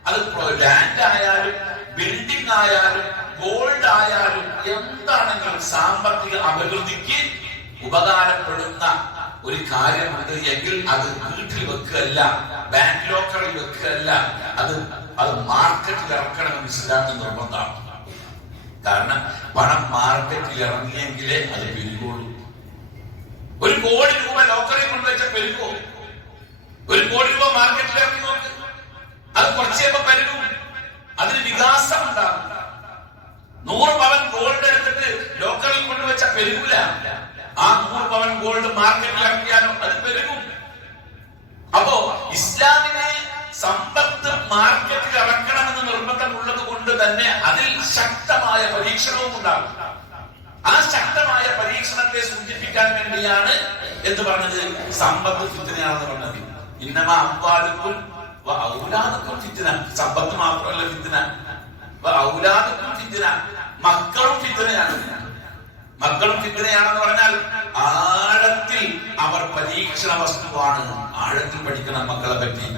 അത് ലാൻഡ് ആയാലും ബിൽഡിംഗ് ആയാലും ഗോൾഡ് ആയാലും എന്താണെങ്കിലും സാമ്പത്തിക അഭിവൃദ്ധിക്ക് ഉപകാരപ്പെടുന്ന ഒരു കാര്യമുണ്ട് എങ്കിൽ അത് വീട്ടിൽ വെക്കുകയല്ല, ബാങ്ക് ലോക്കറിൽ വെക്കുകയല്ല, അത് മാർക്കറ്റിൽ ഇറക്കണമെന്ന് ഇസ്ലാമിന് നിർബന്ധമാണ്. കാരണം പണം മാർക്കറ്റിൽ ഇറങ്ങിയെങ്കിലേ അത് പെരുകുള്ളൂ. 1 കോടി രൂപ ലോക്കറിൽ കൊണ്ടുവച്ച പെരുകോ? 1 കോടി രൂപ മാർക്കറ്റിൽ ഇറക്കി നോക്ക്, അത് കുറച്ചേപ്പോ പെരുകും, അതിന് വികാസം ഉണ്ടാകും. 100 പവൻ ഗോൾഡ് എടുത്തിട്ട് ലോക്കറിൽ കൊണ്ടുവച്ച പെരുകൂല. ആ 100 പവൻ ഗോൾഡ് മാർക്കറ്റിൽ ഇറക്കിയാലും അത് പെരുകും. അപ്പോ ഇസ്ലാമിനെ സമ്പത്ത് മാർക്കറ്റിൽ ഇറക്കണമെന്ന് നിർബന്ധമുള്ളത് കൊണ്ട് തന്നെ അതിൽ ശക്തമായ പരീക്ഷണവും ഉണ്ടാകും. ആ ശക്തമായ പരീക്ഷണത്തെ സൂചിപ്പിക്കാൻ വേണ്ടിയാണ് എന്ന് പറഞ്ഞത് സമ്പത്ത് ഫിത്നയാണെന്ന് പറഞ്ഞത്. ഇന്നമ അംവാലുക്കും ഔലാദുക്കും ഫിത്ന. സമ്പത്ത് മാത്രമല്ല ഫിത്ന, ഔലാദുക്കും ഫിത്ന, മക്കളും ഫിത്നയാണ്. മക്കളും ഫിത്നയാണെന്ന് പറഞ്ഞാൽ ആഴത്തിൽ അവർ പരീക്ഷണ വസ്തുവാണ്. ആഴത്തിൽ പഠിക്കണം മക്കളെ പറ്റി.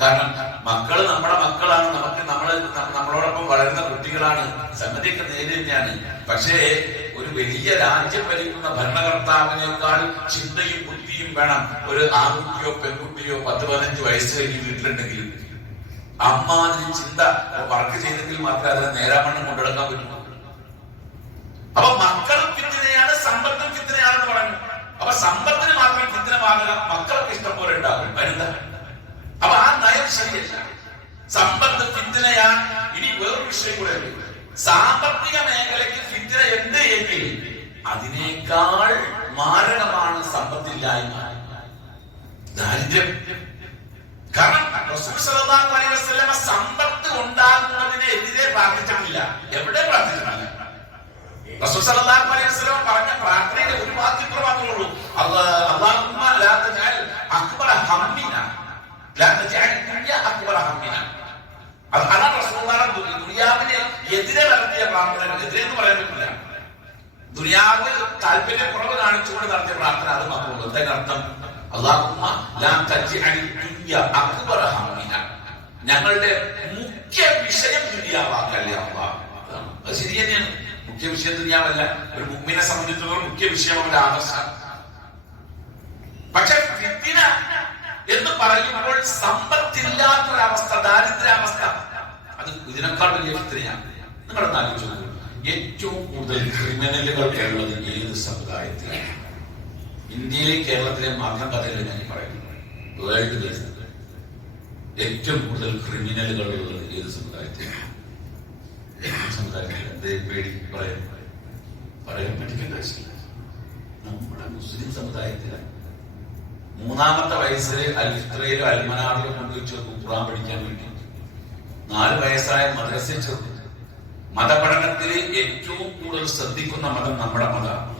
കാരണം മക്കള് നമ്മുടെ മക്കളാണ്, നമ്മളോടൊപ്പം വളരുന്ന കുട്ടികളാണ്. സംഗതിയൊക്കെ നേരെ തന്നെയാണ്. പക്ഷേ ഒരു വലിയ രാജ്യം ഭരിക്കുന്ന ഭരണകർത്താവിനേക്കാൾ ചിന്തയും ബുദ്ധിയും വേണം ഒരു ആൺകുട്ടിയോ പെൺകുട്ടിയോ 10-15 വയസ്സ് കഴിഞ്ഞ് വീട്ടിലുണ്ടെങ്കിൽ. അമ്മാതിരി ചിന്ത വർക്ക് ചെയ്തെങ്കിൽ മാത്രമേ അതിനെ നേരാമണ്ണം കൊണ്ടുനടക്കാൻ പറ്റുള്ളൂ. അപ്പൊ മക്കളും ഫിത്നയാണ്, സമ്പത്തും ഫിത്നയാണെന്ന് പറഞ്ഞു. അപ്പൊ സമ്പത്തിന് മാത്രം ഫിത്നമാകുക, മക്കളൊക്കെ ഇഷ്ടം പോലെ ഉണ്ടാകും. വരുന്ന അപ്പൊ ആ നയം ശരിയല്ല. സമ്പത്ത് ഫിത്നയാണ്. ഇനി വേറൊരു വിഷയം കൂടെ ഉണ്ട്. സാമ്പത്തിക മേഖലയ്ക്ക് ഫിത്ന ഉണ്ട് എങ്കിൽ അതിനേക്കാൾ മാരകമാണ് സമ്പത്തില്ലായ്മ, ദാരിദ്ര്യം. കാരണം റസൂൽ സല്ലല്ലാഹു അലൈഹി വസല്ലം സമ്പത്ത് ഉണ്ടാകുന്നതിനെതിരെ പ്രാർത്ഥിച്ചിട്ടില്ല. എവിടെ പ്രാർത്ഥിച്ചിട്ടില്ല? റസൂൽ സല്ലല്ലാഹു അലൈഹി വസല്ലം പറഞ്ഞ പ്രാർത്ഥനയുടെ ഒരു വാക്യം മാത്രമേ ഉള്ളൂ. അല്ലാഹുമ്മ ലാ തജഅൽ അക്ബറ ഹമ്മിന ലാ തജഅൽ ദുനിയ അക്ബറ ഹമ്മിന. അതാണ് റസൂലുള്ളാഹി ദുനിയാവിനെ എതിരെ നടത്തിയ പ്രാർത്ഥന. എതിരെ എന്ന് പറയാൻ പറ്റില്ല. ദുനിയാവ് താല്പര്യക്കുറവ് കാണിച്ചുകൊണ്ട് നടത്തിയ പ്രാർത്ഥന അത് മാത്രമേ. എന്താ അർത്ഥം? അല്ലാഹുമ്മ ലാ തജഅൽ ദുനിയ അക്ബറ ഹമ്മിന. ഞങ്ങളുടെ മുഖ്യ വിഷയം ദുനിയാവാക്കല്ലേ അല്ലാഹ്. അത് ശരി തന്നെയാണ്. മുഖ്യ വിഷയം ദുനിയാവല്ല. ഒരു മുഅ്മിനെ സംബന്ധിച്ചിടത്തോളം മുഖ്യ വിഷയം അവന്റെ ആദർശം. പക്ഷെ ഫിത്ന എന്ന് പറയുമ്പോൾ സമ്പത്തില്ലാത്തൊരവസ്ഥ, ദാരിദ്ര്യാവസ്ഥ, അത് ഇതിനേക്കാൾ വലിയ ഫിത്നയാണ്. നിങ്ങളൊന്ന് ആലോചിച്ചു നോക്കൂ. ഏറ്റവും കൂടുതൽ ക്രിമിനലുകൾ ഉള്ളത് ഏത് സമുദായത്തിലാണ്? ഇന്ത്യയിലെ കേരളത്തിലെ മാത്രം കഥയിൽ ഞാൻ പറയുന്നു. വേൾഡ് ബേസ് ഏറ്റവും കൂടുതൽ ക്രിമിനലുകൾ ഉള്ളത് ഏത് സമുദായത്തിലാണ്? പറയാൻ പഠിക്കേണ്ട ആവശ്യമില്ല. നമ്മുടെ മുസ്ലിം സമുദായത്തിലാണ്. 3ാമത്തെ വയസ്സിൽ അൽഫിത്രയിലോ അൽമനാറിലോ കൊണ്ടുവച്ച് ഖുർആൻ പഠിക്കാൻ വേണ്ടി 4 വയസ്സായ മദ്രസയിൽ ചേർന്നു. മതപഠനത്തിൽ ഏറ്റവും കൂടുതൽ ശ്രദ്ധിക്കുന്ന മതം നമ്മുടെ മതമാണ്.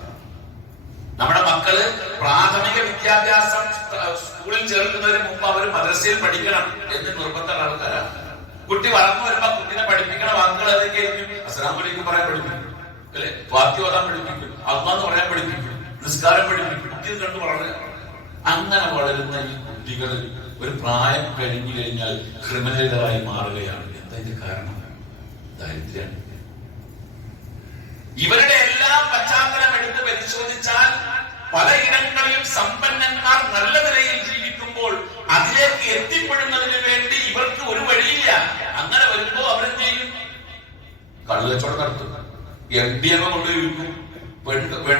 നമ്മുടെ മക്കള് പ്രാഥമിക വിദ്യാഭ്യാസം സ്കൂളിൽ ചേർക്കുന്നതിന് മുമ്പ് അവർ മദ്രസയിൽ പഠിക്കണം എന്ന് നിർബന്ധമുള്ള ആൾക്കാരാണ്. കുട്ടി വളർന്നു വരുമ്പോ കുട്ടിനെ പഠിപ്പിക്കണ വാക്കുകൾ ഏതൊക്കെയായിരിക്കും? അസ്സലാമു അലൈക്കും പറയാൻ പഠിപ്പിക്കും, അല്ലെ? ഫാത്തിഹ ഓതാൻ പഠിപ്പിക്കും, അല്ലാഹ് എന്ന് പറയാൻ പഠിപ്പിക്കും, നിസ്കാരം പഠിപ്പിക്കും. കുട്ടിയെ കണ്ടു വളരെ അങ്ങനെ വളരുന്ന ഈ കുട്ടികൾ ഒരു പ്രായം കഴിഞ്ഞു കഴിഞ്ഞാൽ ക്രിമിനലുകളായി മാറുകയാണ്. എന്താ ഇതിന്റെ കാരണം? ദാരിദ്ര്യമാണ്. ഇവരുടെ എല്ലാം പശ്ചാത്തലം എടുത്ത് പരിശോധിച്ചാൽ പലയിടങ്ങളിലും സമ്പന്നന്മാർ നല്ല നിലയിൽ ജീവിക്കുമ്പോൾ അതിലേക്ക് എത്തിപ്പെടുന്നതിന് വേണ്ടി ഇവർക്ക് ഒരു വഴിയില്ല. അങ്ങനെ വരുമ്പോ അവരെന്ത് ചെയ്യും? കള്ളുകച്ചവടം നടത്തും, MDMA കൊണ്ടുവരും,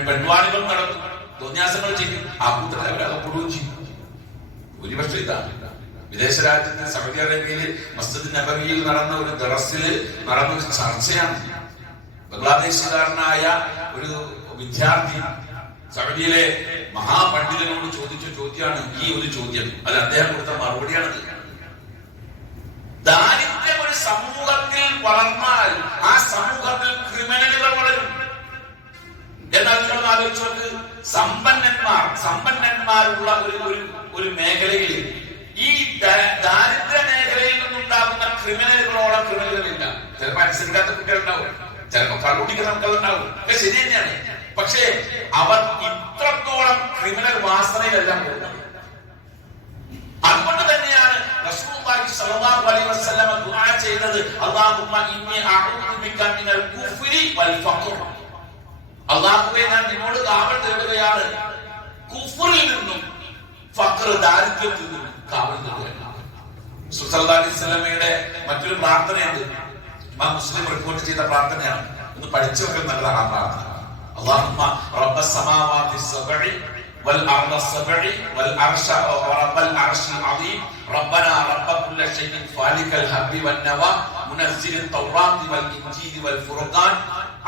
പെൺവാണികൾ നടത്തും, തോന്യാസങ്ങൾ ചെയ്യും. ആ കൂട്ടത്തിൽ അവരകപ്പെടുകയും ചെയ്യും. ഭൂരിപക്ഷം ഇതാണ്. വിദേശ രാജ്യത്ത് സൗദി അറേബ്യയിൽ മസ്ജിദ് നബവിയിൽ നടന്ന ഒരു ദറസിൽ നടന്ന ഒരു ചർച്ചയാണ്. ബംഗ്ലാദേശുകാരനായ ഒരു വിദ്യാർത്ഥി സൗദിയിലെ മഹാപണ്ഡിതനോട് ചോദിച്ച ചോദ്യമാണ് ഈ ഒരു ചോദ്യം. അത് അദ്ദേഹം കൊടുത്ത മറുപടിയാണത്. ദാരിദ്ര്യം ഒരു സമൂഹത്തിൽ വളർന്നാൽ ആ സമൂഹത്തിൽ ക്രിമിനലുകൾ വളരും. എന്നാൽ നിങ്ങൾ ആലോചിച്ച് നോക്ക്, സമ്പന്നന്മാരുള്ള ഒരു മേഖലയിൽ ഈ ദാരിദ്ര്യ മേഖലയിൽ നിന്നുണ്ടാകുന്ന ക്രിമിനലുകളോളം ക്രിമിനലുകളില്ല. ചിലപ്പോൾ അനുസരിക്കാത്ത കുട്ടികളുണ്ടാവും, ചിലപ്പോൾ കള്ളുടിക്കുന്ന മക്കളുണ്ടാവും, ഒക്കെ ശരി തന്നെയാണ്. പക്ഷേ അവർ ഇത്രത്തോളം ക്രിമിനൽ വാസനയിലെല്ലാം പോകുന്നത്. അതുകൊണ്ട് തന്നെയാണ് റസൂലുള്ളാഹി സ്വല്ലല്ലാഹു അലൈഹി വസല്ലം ദുആ ചെയ്തത്, അല്ലാഹുമ്മ ഇന്നി അഊദു ബിക മിനൽ കുഫ്രി വൽ ഫഖർ. അല്ലാഹുവേ, ഞാൻ നിന്നോട് കാവൽ തേടുകയാണ് കുഫ്റിൽ നിന്നും ഫഖർ ദാരിദ്ര്യത്തിൽ നിന്നും കാവൽ തേടുകയാണ്. റസൂൽ സല്ലല്ലാഹു അലൈഹി വസല്ലമയുടെ മറ്റൊരു പ്രാർത്ഥനയുണ്ട്, ഇമാം മുസ്ലിം റിപ്പോർട്ട് ചെയ്ത പ്രാർത്ഥനയാണ്. ഒന്ന് പഠിച്ചു വെക്കാൻ നല്ലതാണ് ആ പ്രാർത്ഥന. അല്ലാഹുമ്മ റബ്ബസ് സമാവാതി സബഇ والأرض السبع والعرش ورب العرش العظيم ربنا رب كل شيء خالق الحب والنوى منزل التوراة والإنجيل والفرقان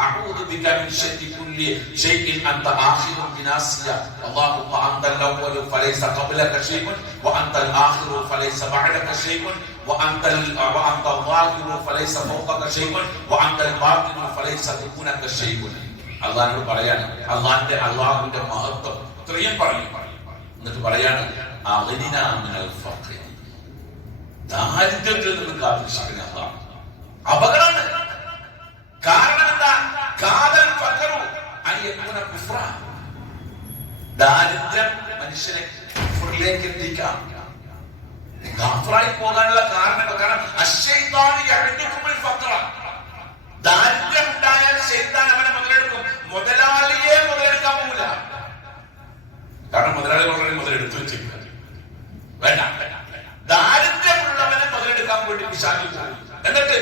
أعوذ بك من شر كل شيء أنت آخر بناصية اللهم أنت الأول فليس قبلك شيء وأنت الآخر فليس بعدك شيء وأنت الظاهر فليس فوقك شيء وأنت الباطن فليس دونك شيء. അള്ളാഹിനോട് പറയാണ്, അള്ളാഹുവിന്റെ മഹത്വം ഇത്രയും പറയും. എന്നിട്ട് പറയാണ്, ദാരിദ്ര്യത്തിൽ നിന്ന് കാത്തിരക്ഷിക്കുന്ന അള്ളാഹ്. അപകടമാണ്. കാരണം എന്താ? ദാരിദ്ര്യം മനുഷ്യനെ കുഫറിലേക്ക് എത്തിക്കാം, കാഫിറായി പോകാനുള്ള കാരണങ്ങൾ. കാരണം ദാരിദ്ര്യം ഉണ്ടായാൽ ശൈത്താൻ അവനെ മുതലെടുക്കും. മുതലാളിയെ മുതലെടുക്കാൻ പോകില്ല. കാരണം മുതലാളി മുതലെടുത്തു വെച്ചിരിക്കുക. വേണ്ട, ദാരിദ്ര്യമുള്ളവനെ മുതലെടുക്കാൻ വേണ്ടി പിശാച് പോകും. എന്നിട്ട്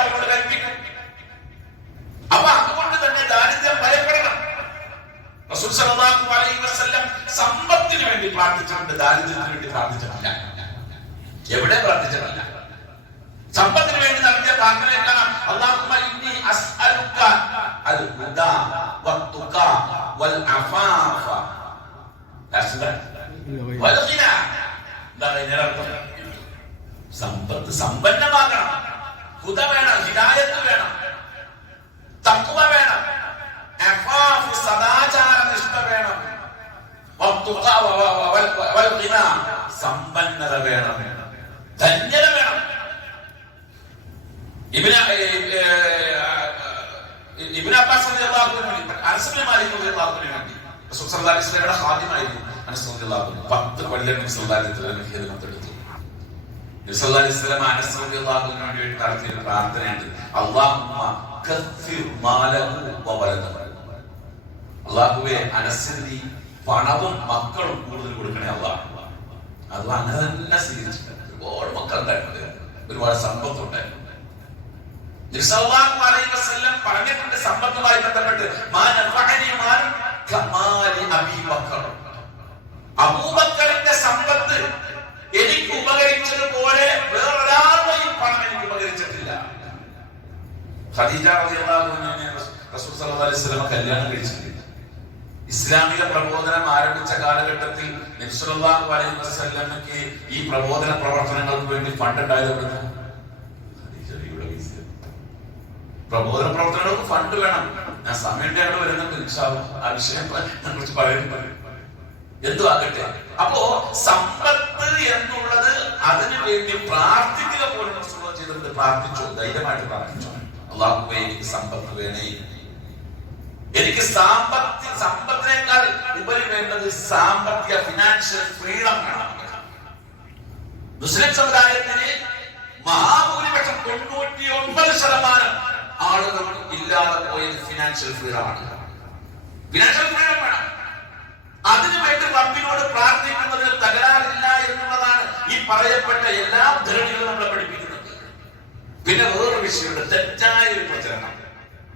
അവനോട് കൽപ്പിക്കും. അപ്പൊ അതുകൊണ്ട് തന്നെ ദാരിദ്ര്യം ഭയപ്പെടണം. റസൂൽ സല്ലല്ലാഹു അലൈഹി വസല്ലം സമ്പത്തിന് വേണ്ടി പ്രാർത്ഥിച്ചിട്ടുണ്ട്, ദാരിദ്ര്യത്തിന് വേണ്ടി പ്രാർത്ഥിച്ചിട്ടില്ല. എവിടെ പ്രാർത്ഥിച്ചിട്ടില്ല? സമ്പത്തിന് വേണ്ടി നടത്തിയ പ്രാർത്ഥനയാണ് അല്ലാഹുമ്മ ഇന്നി അസ്അലുക അൽ ഹുദാ വത്തുഖ വൽ അഫാഫ വൽ ഗിന. സമ്പത്ത് സമ്പന്നമാകണം, ഹുദ വേണം, ഹിദായത്ത് വേണം, തഖ്വ വേണം, അഫാഫ് സദാചാര നിഷ്ഠ വേണം, വത്തുഖ വൽ ഗിന സമ്പന്നത വേണം, ധന്യത വേണം. ഇബ്നു അബ്ബാസ് റളിയല്ലാഹു അൻഹു അനസ് ഇബ്നു മാലിക് റളിയല്ലാഹു അൻഹു റസൂൽ സല്ലല്ലാഹു അലൈഹി വസല്ലമയുടെ ഖാദിമായിരുന്നു. അനസ് റളിയല്ലാഹു അൻഹു 10 കൊല്ലം നബി സല്ലല്ലാഹു അലൈഹി വസല്ലം ഖിദ്മത്തെടുത്തു. നബി സല്ലല്ലാഹു അലൈഹി വസല്ലം അനസ് റളിയല്ലാഹു അൻഹുവിന് വേണ്ടി നടത്തിയ പ്രാർത്ഥനയുണ്ട്, അല്ലാഹുമ്മ കഫിർ മാലഹു വവലദഹു. അല്ലാഹുവേ, അനസിന് നീ പണവും മക്കളും കൂടുതൽ കൊടുക്കണേ അല്ലാഹ്. അത് അങ്ങനെ തന്നെ സ്വീകരിച്ചിട്ടുണ്ട്. ഒരുപാട് മക്കളുണ്ടായിരുന്നു, ഒരുപാട് സമ്പത്തുണ്ടായിരുന്നു. പറഞ്ഞിട്ടുണ്ട് സമ്പത്തുമായി ബന്ധപ്പെട്ട്, അബൂബക്കറിന്റെ സമ്പത്ത് എനിക്ക് ഉപകരിച്ചതുപോലെ വേറൊരാളുടെയും പണം എനിക്ക് ഉപകരിച്ചിട്ടില്ല. ഖദീജ റളിയല്ലാഹു അൻഹയെ റസൂൽ സല്ലല്ലാഹു അലൈഹി വസല്ലം കല്യാണം കഴിച്ചിട്ടുണ്ട്. ഇസ്ലാമിക പ്രബോധനം ആരംഭിച്ച കാലഘട്ടത്തിൽ നബി സല്ലല്ലാഹു അലൈഹി വസല്ലമയ്ക്ക് ഈ പ്രബോധന പ്രവർത്തനങ്ങൾക്ക് വേണ്ടി ഫണ്ട് ഉണ്ടായത്. പ്രബോധന പ്രവർത്തനങ്ങൾക്ക് ഫണ്ട് വേണം. ഞാൻ സമയത്തെ അവിടെ വരുന്നുണ്ട്, ആ വിഷയം കുറിച്ച് പറയുന്നത് എന്തു ആകട്ടെ. അപ്പോ സമ്പത്ത് എന്നുള്ളത് അതിനു വേണ്ടി പ്രാർത്ഥിക്കുക പോലും ചെയ്തിട്ട് പ്രാർത്ഥിച്ചോ, ധൈര്യമായിട്ട് പ്രാർത്ഥിച്ചോ, അല്ലാഹുവേ എനിക്ക് സമ്പത്ത് വേണേ. എനിക്ക് സമ്പത്തിനേക്കാൾ ഉപരി വേണ്ടത് സാമ്പത്തിക ഫിനാൻഷ്യൽ ഫ്രീഡം വേണം. മുസ്ലിം സമുദായത്തിന് മഹാഭൂരിപക്ഷം 99% ആളുകൾ ഇല്ലാതെ പോയത് ഫിനാൻഷ്യൽ ഫ്രീഡം ആണ്. ഫിനാൻഷ്യൽ ഫ്രീഡം വേണം. അതിനുവേണ്ടി റബ്ബിനോട് പ്രാർത്ഥിക്കുന്നതിന് തകരാറില്ല എന്നുള്ളതാണ് ഈ പറയപ്പെട്ട എല്ലാ ധരണികളും നമ്മളെ പഠിപ്പിക്കുന്നത്. പിന്നെ വേറൊരു വിഷയമുണ്ട്, തെറ്റായ ഒരു പ്രചരണം.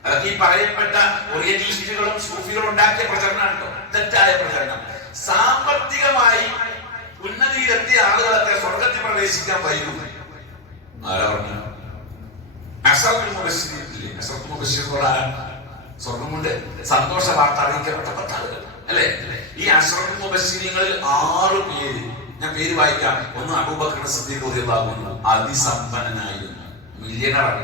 അതൊക്കെ ഈ പറയപ്പെട്ട ഓറിയന്റലിസ്റ്റുകളും സൂഫികളും ഉണ്ടാക്കിയ പ്രചരണമാണ് കേട്ടോ, തെറ്റായ പ്രചരണം. സാമ്പത്തികമായി ഉന്നതിയിലെത്തിയ ആളുകളൊക്കെ സ്വർഗത്തിൽ പ്രവേശിക്കാൻ വൈകും. ആരാ പറഞ്ഞു? സ്വർഗം കൊണ്ട് സന്തോഷ വാർത്ത അറിയിക്കപ്പെട്ട ആളുകൾ അല്ലെ? ഈ അശ്റഫുൽ മുബശ്ശിരീങ്ങളിൽ 6 പേര് ഞാൻ പേര് വായിക്കാം. ഒന്ന് അബൂബക്കർ സിദ്ദീഖ് റളിയല്ലാഹു അൻഹു, അതിസമ്പന്നനായിരുന്നു, മില്യണറാണ്.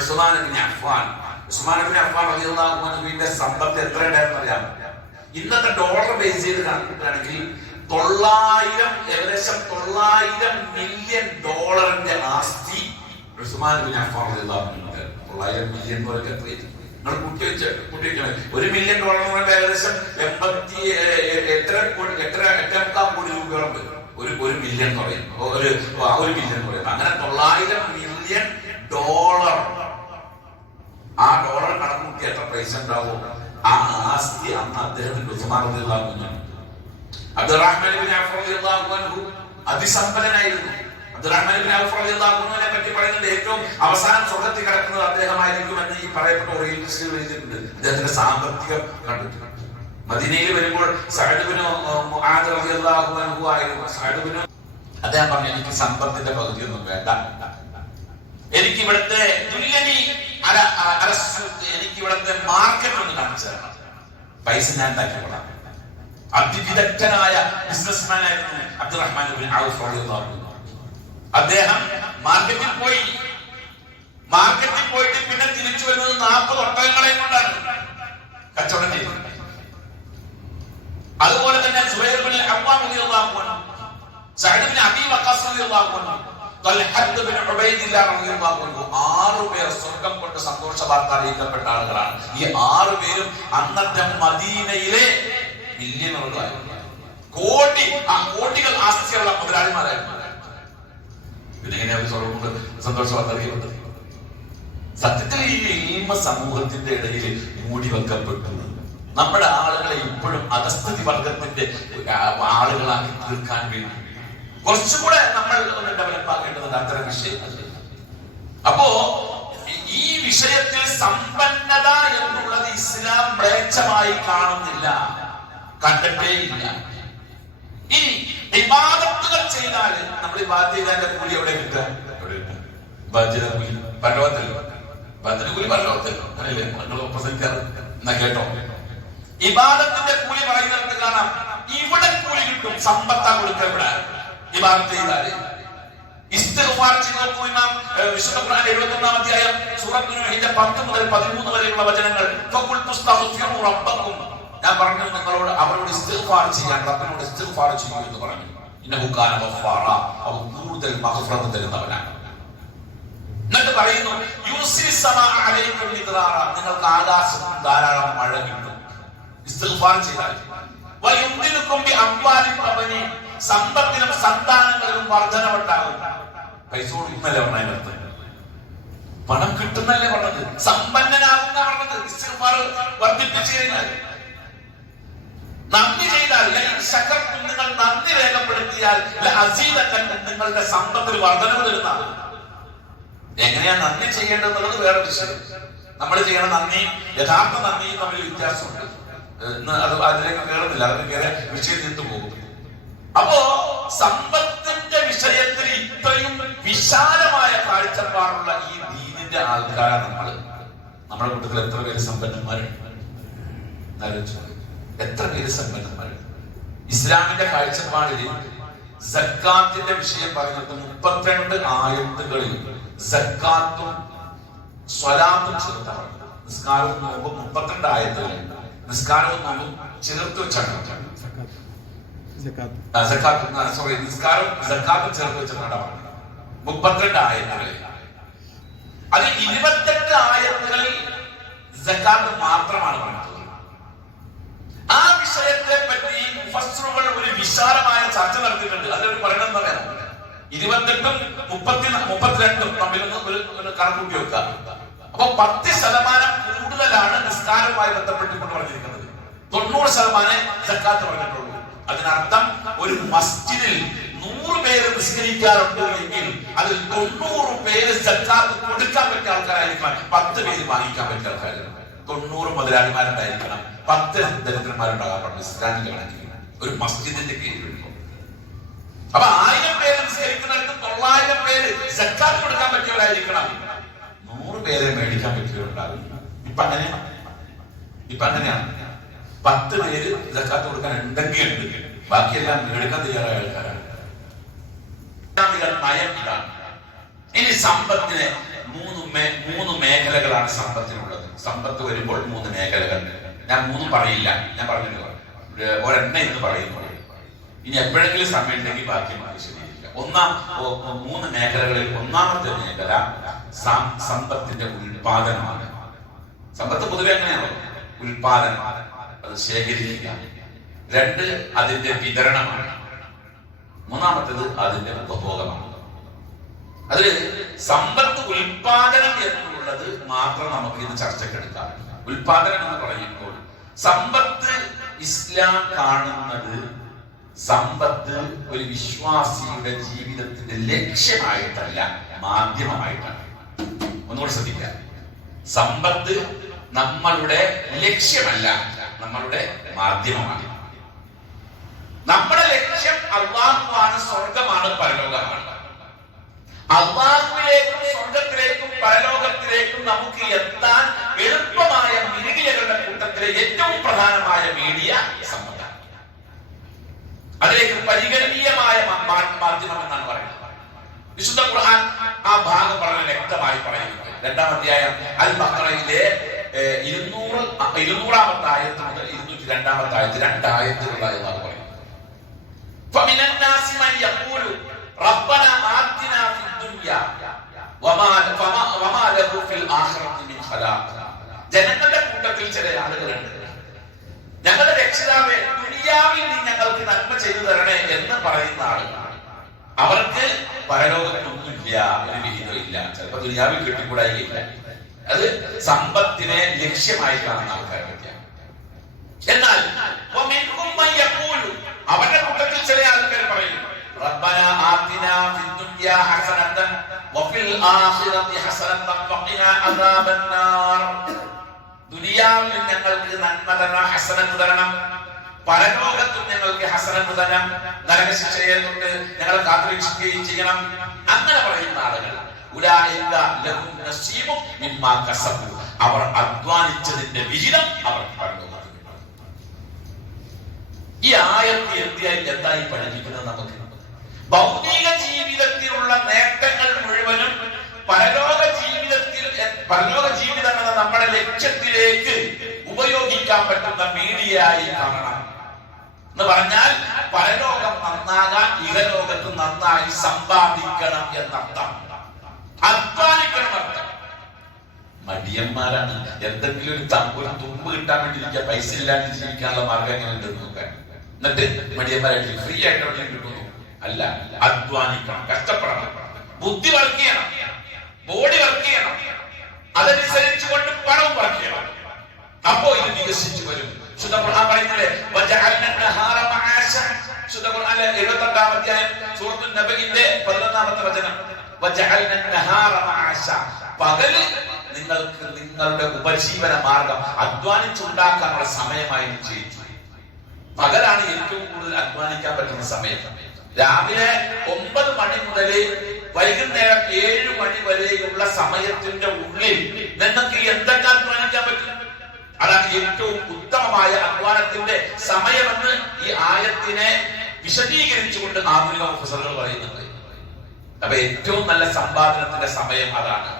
ഉസ്മാൻ ഇബ്നു അഫ്ഫാൻ റളിയല്ലാഹു അൻഹുവിന്റെ സമ്പത്ത് എത്ര ഉണ്ടായിരുന്നു അറിയാമോ? ഇന്നത്തെ ഡോളർ ബേസ് ചെയ്ത് കണക്കിട്ടാണെങ്കിൽ ഏകദേശം $900 മില്യൺ ആസ്തി ഉസ്മാൻ ബിൻ അഫ്ഫാൻ റളിയല്ലാഹു അൻഹു 900 മില്യൺ ഡോളർ നിങ്ങൾ കൂട്ടിവെക്കണം. $1 മില്യൺ എന്ന് പറയുമ്പോൾ ഏകദേശം 8.5 കോടി രൂപയോളം വരും. ഒരു മില്യൺ എന്ന് പറയും, ഒരു മില്യൺ എന്ന് പറയും. അങ്ങനെ $900 മില്യൺ. ആ ഡോളർ കണക്കൂട്ടി എത്ര പൈസ ഉണ്ടാവും? ആ ആസ്തി അന്ന് അദ്ദേഹത്തിന്റെ ഉസ്മാൻ റളിയല്ലാഹു അൻഹു. അബ്ദുറഹ്മാൻ ബിൻ ഔഫ് റളിയല്ലാഹു അൻഹു അതിസമ്പന്നനായിരുന്നു. അബ്ദുറഹ്മാൻ ബിൻ ഔഫ് റളിയല്ലാഹു അൻഹുവിനെ പറ്റി പറയുന്നത് ഏറ്റവും അവസാനം സ്വർഗ്ഗത്തിൽ കിടക്കുന്നത് അദ്ദേഹമായിരിക്കുമെന്ന് ഈ പറയപ്പെട്ട ഓറിയന്റലിസ്റ്റുകൾ എഴുതിയിട്ടുണ്ട്. അദ്ദേഹത്തിന്റെ സാമ്പത്തികം കണ്ടിട്ടുണ്ട്. മദീനയിൽ വരുമ്പോൾ സഅദ് ബിൻ മുആദ് റളിയല്ലാഹു അൻഹു ആയിരുന്നു. സഅദ് ബിൻ അദ്ദേഹം പറഞ്ഞു, എനിക്ക് സമ്പത്തിന്റെ പകുതിയൊന്നും വേണ്ട, എനിക്ക് ഇവിടുത്തെ എനിക്ക് ഇവിടുത്തെ മാർക്കറ്റ് ഒന്ന് കാണിച്ചു തരണം, പൈസ ഞാൻ ഉണ്ടാക്കിക്കൊള്ളാം. അതിവിദഗ്ധനായ ബിസിനസ്മാൻ ആയിരുന്നു അബ്ദുറഹ്മാൻ ബിൻ ഔഫ് റളിയല്ലാഹു അൻഹു. അദ്ദേഹം മാർക്കറ്റിൽ പോയിട്ട് പിന്നെ തിരിച്ചു വരുന്നത് 40 ഒട്ടകങ്ങളെയും കൊണ്ടാണ് കച്ചവടം ചെയ്തത്. അതുപോലെ തന്നെ സുഹൈർ ബിൻ അവ്വാം റളിയല്ലാഹു അൻഹു, സഅദ് ബിൻ അബീ വഖാസ് റളിയല്ലാഹു അൻഹു, തൽഹത്ത് ബിൻ ഉബൈദില്ലാഹ് റളിയല്ലാഹു അൻഹു, 6 പേർ സ്വർഗ്ഗം കൊണ്ട് സന്തോഷ വാർത്ത അറിയിക്കപ്പെട്ട ആളുകളാണ്. ഈ 6 പേരും അന്നത്തെ മദീനയിലെ മില്യണറുകളായിരുന്നു. കോടികൾ ആസ്തിയുള്ള മുതലാളിമാരായിരുന്നു. പിന്നെ അവർ സ്വർഗ്ഗം കൊണ്ട് സന്തോഷ വാർത്ത അറിയിക്കപ്പെട്ടത്. സത്യത്തിൽ ഈ ഇൽമ സമൂഹത്തിന്റെ ഇടയിൽ മൂടി വെക്കപ്പെട്ടു. നമ്മുടെ ആളുകളെ ഇപ്പോഴും അധസ്ഥിതി വർഗത്തിന്റെ ആളുകളാക്കി തീർക്കാൻ വേണ്ടി കുറച്ചുകൂടെ നമ്മൾ ഒന്ന് ഡെവലപ്പ് ആക്കേണ്ടതുണ്ട് അത്തരം വിഷയങ്ങൾ. അപ്പോ ഈ വിഷയത്തിൽ സമ്പന്നത എന്നുള്ളത് ഇസ്ലാം മ്ലേച്ഛമായി കാണുന്നില്ല, കണ്ടിട്ടേ ഇല്ല. ഇനി ഇബാദത്തുകൾ ചെയ്താൽ നമ്മൾ ഇബാദത്ത് ചെയ്തതിന്റെ കൂലി എവിടെ കിട്ടുക? ബാധ്യത കൂലി പരലോകത്തല്ലോ, ബാധ്യത കൂലി പരലോകത്തല്ലോ, അങ്ങനെയല്ലേ നിങ്ങൾ പ്രസംഗിക്കാറ്? എന്നാ കേട്ടോ, ഇബാദത്തിന്റെ കൂലി പറയുന്നത് കാണാം, ഇവിടെ കൂലി കിട്ടും. സമ്പത്താ കൊടുക്കുക ഇവിടെ ഇബാദത്ത് ചെയ്താല്. ഇസ്തിഗ്ഫാർ ചെയ്ത് നോക്കൂ. ഇമാം വിശുദ്ധ ഖുർആൻ 71-ാം അധ്യായം സൂറത്തുൽ നൂഹിന്റെ 10 മുതൽ 13 വരെയുള്ള വചനങ്ങൾ. ഫഖുൽതു അസ്തഗ്ഫിറു റബ്ബക്കും, ഞാൻ പറഞ്ഞു നിങ്ങളോട് അവരോട് ഇസ്തിഗ്ഫാർ ചെയ്യാൻ, റബ്ബിനോട് ഇസ്തിഗ്ഫാർ ചെയ്യൂ എന്ന് പറഞ്ഞു. ഇന്നഹു കാന ഗഫാറ, അവൻ കൂടുതൽ മഗ്ഫിറത്ത് തരുന്നവനാണ്. എന്നിട്ട് പറയുന്നു, യുസിരി സമാഅ അലൈക്കും മിദ്റാറ, നിങ്ങൾക്ക് ആകാശത്ത് ധാരാളം മഴ കിട്ടും ഇസ്തിഗ്ഫാർ ചെയ്താൽ. വയുംദിനുക്കും ബി അംവാലിൻ വബനീൻ, സമ്പത്തിലും സന്താനങ്ങളിലും വർധനവുണ്ടാകും. പൈസ കൊടുക്കുന്നല്ലേ പറഞ്ഞത്, പണം കിട്ടുന്നല്ലേ പറഞ്ഞത്, സമ്പന്നനാകുന്ന പറഞ്ഞത്. ഇസ്തിഗ്ഫാർ വർദ്ധിപ്പിച്ചു കഴിഞ്ഞാൽ, നന്ദി ചെയ്താൽ, നിങ്ങൾ നന്ദി രേഖപ്പെടുത്തിയാൽ നിങ്ങളുടെ സമ്പത്തിൽ വർധനവ് തരുന്നതാണ്. എങ്ങനെയാ നന്ദി ചെയ്യേണ്ടതെന്നുള്ളത് വേറെ വിഷയം. നമ്മൾ ചെയ്യണ നന്ദി യഥാർത്ഥ നന്ദിയും തമ്മിൽ വ്യത്യാസമുണ്ട്. അത് അതിലേക്ക് കയറുന്നില്ല, അതിന് കയറി വിഷയം നിന്നു പോകും. അപ്പോ സമ്പത്തിന്റെ വിഷയത്തിൽ ഇത്രയും വിശാലമായ കാഴ്ചപ്പാടുള്ള ഈ ദീനിന്റെ ആൾക്കാരാണ് നമ്മുടെ കൂട്ടത്തിൽ എത്ര പേര് സമ്പന്നന്മാരുണ്ട്? എത്ര പേര് സമ്പന്നന്മാരുണ്ട്? ഇസ്ലാമിന്റെ കാഴ്ചപ്പാടിൽ സക്കാത്തിന്റെ വിഷയം പറയുന്നത് 32 ആയത്തുകളിൽ സക്കാത്തും സ്വലാത്തും ചേർത്താണ്. നിസ്കാരവും നോമ്പും 32 ആയത്തുകളിൽ നിസ്കാരവും നോമ്പും ചേർത്ത് വെച്ചാണ്. നിസ്കാരവും സക്കാത്തും ചേർത്ത് വെച്ചാണ് 32 ആയത്തുകളിൽ. അത് 28 ആയത്തുകളിൽ സക്കാത്ത് മാത്രമാണ് പറഞ്ഞത്. ആ വിഷയത്തെ പറ്റി മുഫസ്സിറുകൾ ഒരു വിശാലമായ ചർച്ച നടത്തിയിട്ടുണ്ട്. അതിലൊരു പറയണം പറയാം, 28ഉം 32ഉം തമ്മിൽ ഒരു കണക്കൂട്ടി വെക്കുക. അപ്പൊ 10% കൂടുതലാണ് നിസ്കാരവുമായി ബന്ധപ്പെട്ടുകൊണ്ട് പറഞ്ഞിരിക്കുന്നത്. 90% സക്കാത്ത് പറഞ്ഞിട്ടുള്ളൂ. അതിനർത്ഥം ഒരു മസ്ജിദിൽ 100 പേര് നിസ്കരിക്കാറുണ്ട് എങ്കിൽ അതിൽ 90 പേര് സക്കാത്ത് കൊടുക്കാൻ പറ്റിയ ആൾക്കാരായിരിക്കണം, 10 പേര് വാങ്ങിക്കാൻ പറ്റിയ ആൾക്കാരായിരിക്കണം. 90 മുതലാളിമാരുണ്ടായിരിക്കണം, 10 ദരിദ്രന്മാരുണ്ടാകാൻ പാടില്ല. ഇസ്ലാമിക കണക്കിൽ ഒരു മസ്ജിദിന്റെ കീഴിൽ വരുമ്പോൾ അപ്പൊ 1000 പേര് നിസ്കരിക്കുന്നിടത്ത് 900 പേര് സക്കാത്ത് കൊടുക്കാൻ പറ്റിയവരായിരിക്കണം, 100 പേരെ മേടിക്കാൻ പറ്റിയവരുണ്ടാകും. ഇപ്പൊ അങ്ങനെയാണ്. 10 പേര് സക്കാത്ത് കൊടുക്കാൻ ഉണ്ടെങ്കിൽ ഉണ്ട്, ബാക്കിയെല്ലാം മേടിക്കാൻ തയ്യാറായ ആൾക്കാരാണ്. നയം ഇതാണ്. ഇനി സമ്പത്തിന് 3 മേഖലകളാണ് സമ്പത്തിനുള്ളത്. സമ്പത്ത് വരുമ്പോൾ 3 മേഖലകൾ. ഞാൻ 3 പറയില്ല, ഞാൻ പറഞ്ഞില്ല, ഒരെണ്ണം എന്ന് പറയുന്നു. ഇനി എപ്പോഴെങ്കിലും സമയം ഉണ്ടെങ്കിൽ ബാക്കി വിശദീകരിക്കാം. മൂന്ന് മേഖലകളിൽ ഒന്നാമത്തെ മേഖല സമ്പത്തിന്റെ ഉൽപാദനമാണ്. സമ്പത്ത് പൊതുവെ എങ്ങനെയാണ്? ഉൽപാദനം, അത് ശേഖരിക്കുക. രണ്ട്, അതിന്റെ വിതരണമാണ്. മൂന്നാമത്തേത് അതിന്റെ ഉപഭോഗമാണ്. അതിൽ സമ്പത്ത് ഉൽപാദനം എന്നുള്ളത് മാത്രം നമുക്ക് ഇന്ന് ചർച്ചക്കെടുക്കാം. ഉൽപാദനം എന്ന് പറയുമ്പോൾ സമ്പത്ത് ഇസ്ലാം കാണുന്നത് സമ്പത്ത് ഒരു വിശ്വാസിയുടെ ജീവിതത്തിന്റെ ലക്ഷ്യമായിട്ടല്ല, മാധ്യമമായിട്ടാണ്. ഒന്നുകൂടെ ശ്രദ്ധിക്കുക. സമ്പത്ത് നമ്മളുടെ ലക്ഷ്യമല്ല, നമ്മളുടെ മാധ്യമമാണ്. നമ്മുടെ ലക്ഷ്യം അല്ലാഹുവാണ്, സ്വർഗമാണ്, പരലോകമാണ്. അല്ലാഹുവിലേക്കും സ്വർഗത്തിലേക്കും പരലോകത്തിലേക്കും നമുക്ക് എത്താൻ എളുപ്പമായ മീഡിയകളുടെ കൂട്ടത്തിലെ ഏറ്റവും പ്രധാനമായ മീഡിയ സമ്പത്താണ്. അതിലേക്ക് പരിഗണനീയമായ മാധ്യമം എന്നാണ് പറയുന്നത്. വിശുദ്ധ ഖുർആൻ ആ ഭാഗം വളരെ വ്യക്തമായി പറയുന്നത് 2-ാം അധ്യായം അൽ ബഖറയിലെ 200-ാമത്തെ ആയത്ത് മുതൽ 202-ാമത്തെ ആയത്ത്, 2 ആയത്തുകളായി അല്ലാഹു പറയുന്നു. ഫമിനൻ നാസി മൻ യഖൂലു റബ്ബന ആതിനാ ഫിദ്ദുനിയ വമാ ലഹു ഫിൽ ആഖിറതി മിൻ ഖലാഖ്. ജനങ്ങളുടെ കൂട്ടത്തിൽ ചില ആളുകളുണ്ട്, ഞങ്ങളുടെ രക്ഷിതാവേ ദുനിയാവിൽ നീ ഞങ്ങൾക്ക് നന്മ ചെയ്തു തരണേ എന്ന് പറയുന്ന ആളുകളാണ്. അവർക്ക് പരലോകത്തൊന്നുമില്ല, ഒരു വിഹിതമില്ല. ചിലപ്പോൾ ദുനിയാവിൽ കിട്ടിക്കൂടായില്ല. അത് സമ്പത്തിനെ ലക്ഷ്യമായി കാണുന്ന ആൾക്കാരെ പറ്റിയാണ്. എന്നാൽ അവരുടെ കൂട്ടത്തിൽ ചില ആൾക്കാർ പറയുന്നു, റബ്ബന ആതിനാ ഫിദ്ദുനിയ ഹസനതൻ വഫിൽ ആഖിറതി ഹസനതൻ വഖിനാ അദാബന്നാർ. ദുനിയാവിൽ ഞങ്ങൾക്ക് നന്മ തരണം, ഹസനത്ത് തരണം, പരലോകത്തും ഞങ്ങൾക്ക് ഹസനത്ത് തരണം, നരകശിക്ഷയെ തൊട്ട് ഞങ്ങളെ കാത്തുരക്ഷിക്കുകയും ചെയ്യണം. അങ്ങനെ പറയുന്ന ആളുകൾ ഉലൈക ലഹും നസീബും മിമ്മാ കസബു. അവർ അധ്വാനിച്ചതിന്റെ വിഹിതം അവർക്ക് പരലോകത്ത്. ഈ ആയത്ത് എന്തായി പഠിപ്പിക്കുന്നത്? നമുക്ക് ഭൗതിക ജീവിതത്തിലുള്ള നേട്ടങ്ങൾ മുഴുവനും പരലോക ജീവിതം എന്ന നമ്മുടെ ലക്ഷ്യത്തിലേക്ക് ഉപയോഗിക്കാൻ പറ്റുന്ന മീഡിയയായി കാണണം എന്ന് പറഞ്ഞാൽ, പരലോകം നന്നാകാൻ ഇഹലോകത്ത് നന്നായി സമ്പാദിക്കണം എന്നർത്ഥം, അധ്വാനിക്കണം അർത്ഥം. മടിയന്മാരാണ്. എന്തെങ്കിലും ഒരു തുമ്പ് കിട്ടാൻ വേണ്ടി ഇരിക്കുക, പൈസ ഇല്ലാണ്ട് ജീവിക്കാനുള്ള മാർഗം എങ്ങനെ ഉണ്ടെന്ന് നോക്കാൻ. എന്നിട്ട് മടിയന്മാരായിട്ട് ഫ്രീ ആയിട്ട് എവിടെയും കിട്ടുന്നു? അല്ല, അധ്വാനിക്കണം, കഷ്ടപ്പെടണം, ബുദ്ധി വർക്ക് ചെയ്യണം, ബോഡി വർക്ക് ചെയ്യണം, അതനുസരിച്ച് കൊണ്ട് പണം വർക്ക് ചെയ്യണം. അപ്പോ ഇത് വികസിച്ചു വരും. ശുദ്ധ ഖുർആൻ പറയുന്നത് ശുദ്ധ ഖുർആനിലെ 78-ാം അധ്യായം സൂറത്തുൻ നബഇന്റെ 11-ാമത്തെ വചനം, പകല് നിങ്ങൾക്ക് നിങ്ങളുടെ ഉപജീവന മാർഗം അധ്വാനിച്ചുണ്ടാക്കാനുള്ള സമയമായി നിശ്ചയിച്ചു. പകലാണ് ഏറ്റവും കൂടുതൽ അധ്വാനിക്കാൻ പറ്റുന്ന സമയം. രാവിലെ 9 മണി മുതൽ വൈകുന്നേരം 7 മണി വരെയുള്ള സമയത്തിന്റെ ഉള്ളിൽ നിങ്ങൾക്ക് എന്തൊക്കെ അധ്വാനിക്കാൻ പറ്റും? അതാണ് ഏറ്റവും ഉത്തമമായ അധ്വാനത്തിന്റെ സമയമെന്ന് ഈ ആയത്തിനെ വിശദീകരിച്ചുകൊണ്ട് ആധുനിക മുഫസ്സിറുകൾ പറയുന്നുണ്ട്. അപ്പൊ ഏറ്റവും നല്ല സമ്പാദനത്തിന്റെ സമയം അതാണ്.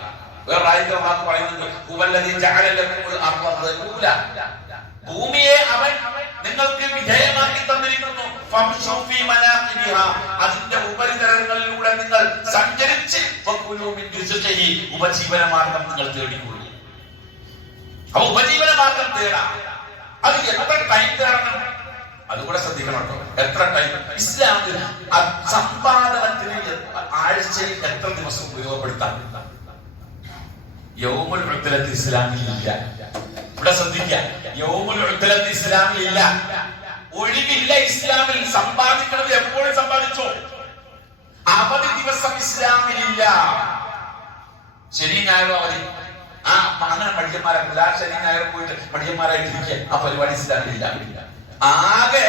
വേറെ ആയത്തിൽ അല്ലാഹു പറയുന്നത്, ഭൂമിയെ അവൻ നിങ്ങൾക്ക് വിധേയമാക്കി തന്നിരിക്കുന്നു, അതിന്റെ ഉപരിതലങ്ങളിലൂടെ നിങ്ങൾ സഞ്ചരിച്ച് ഉപജീവന മാർഗം നിങ്ങൾ തേടിക്കൊള്ളു. അപ്പൊ ഉപജീവന മാർഗം തേടാം. അത് എത്ര ടൈം തേടണം അതുകൂടെ ശ്രദ്ധിക്കണം കേട്ടോ. എത്ര ടൈം? ഇസ്ലാമിൽ സമ്പാദനത്തിന് ആഴ്ചയിൽ എത്ര ദിവസം ഉപയോഗപ്പെടുത്താം? യൗമുൽ ഉദ്ദലത്ത് ഇസ്ലാമിൽ ഇല്ല. ഇവിടെ ശ്രദ്ധിക്കുക, യൗമുൽ ഉദ്ദലത്ത് ഇസ്ലാമിൽ ഇല്ല. ഒഴിവില്ല ഇസ്ലാമിൽ. സമ്പാദിക്കുന്നത് എപ്പോഴും സമ്പാദിച്ചോ. അവധി ദിവസം ഇസ്ലാമിലില്ല. ശനി ഞായറും അവധി. അങ്ങനെ മടിയന്മാരാക്കില്ല. ശനി ഞായർ പോയിട്ട് മടിയന്മാരായിട്ടിരിക്കുക. ആ പരിപാടി ഇസ്ലാമിലില്ല. ആകെ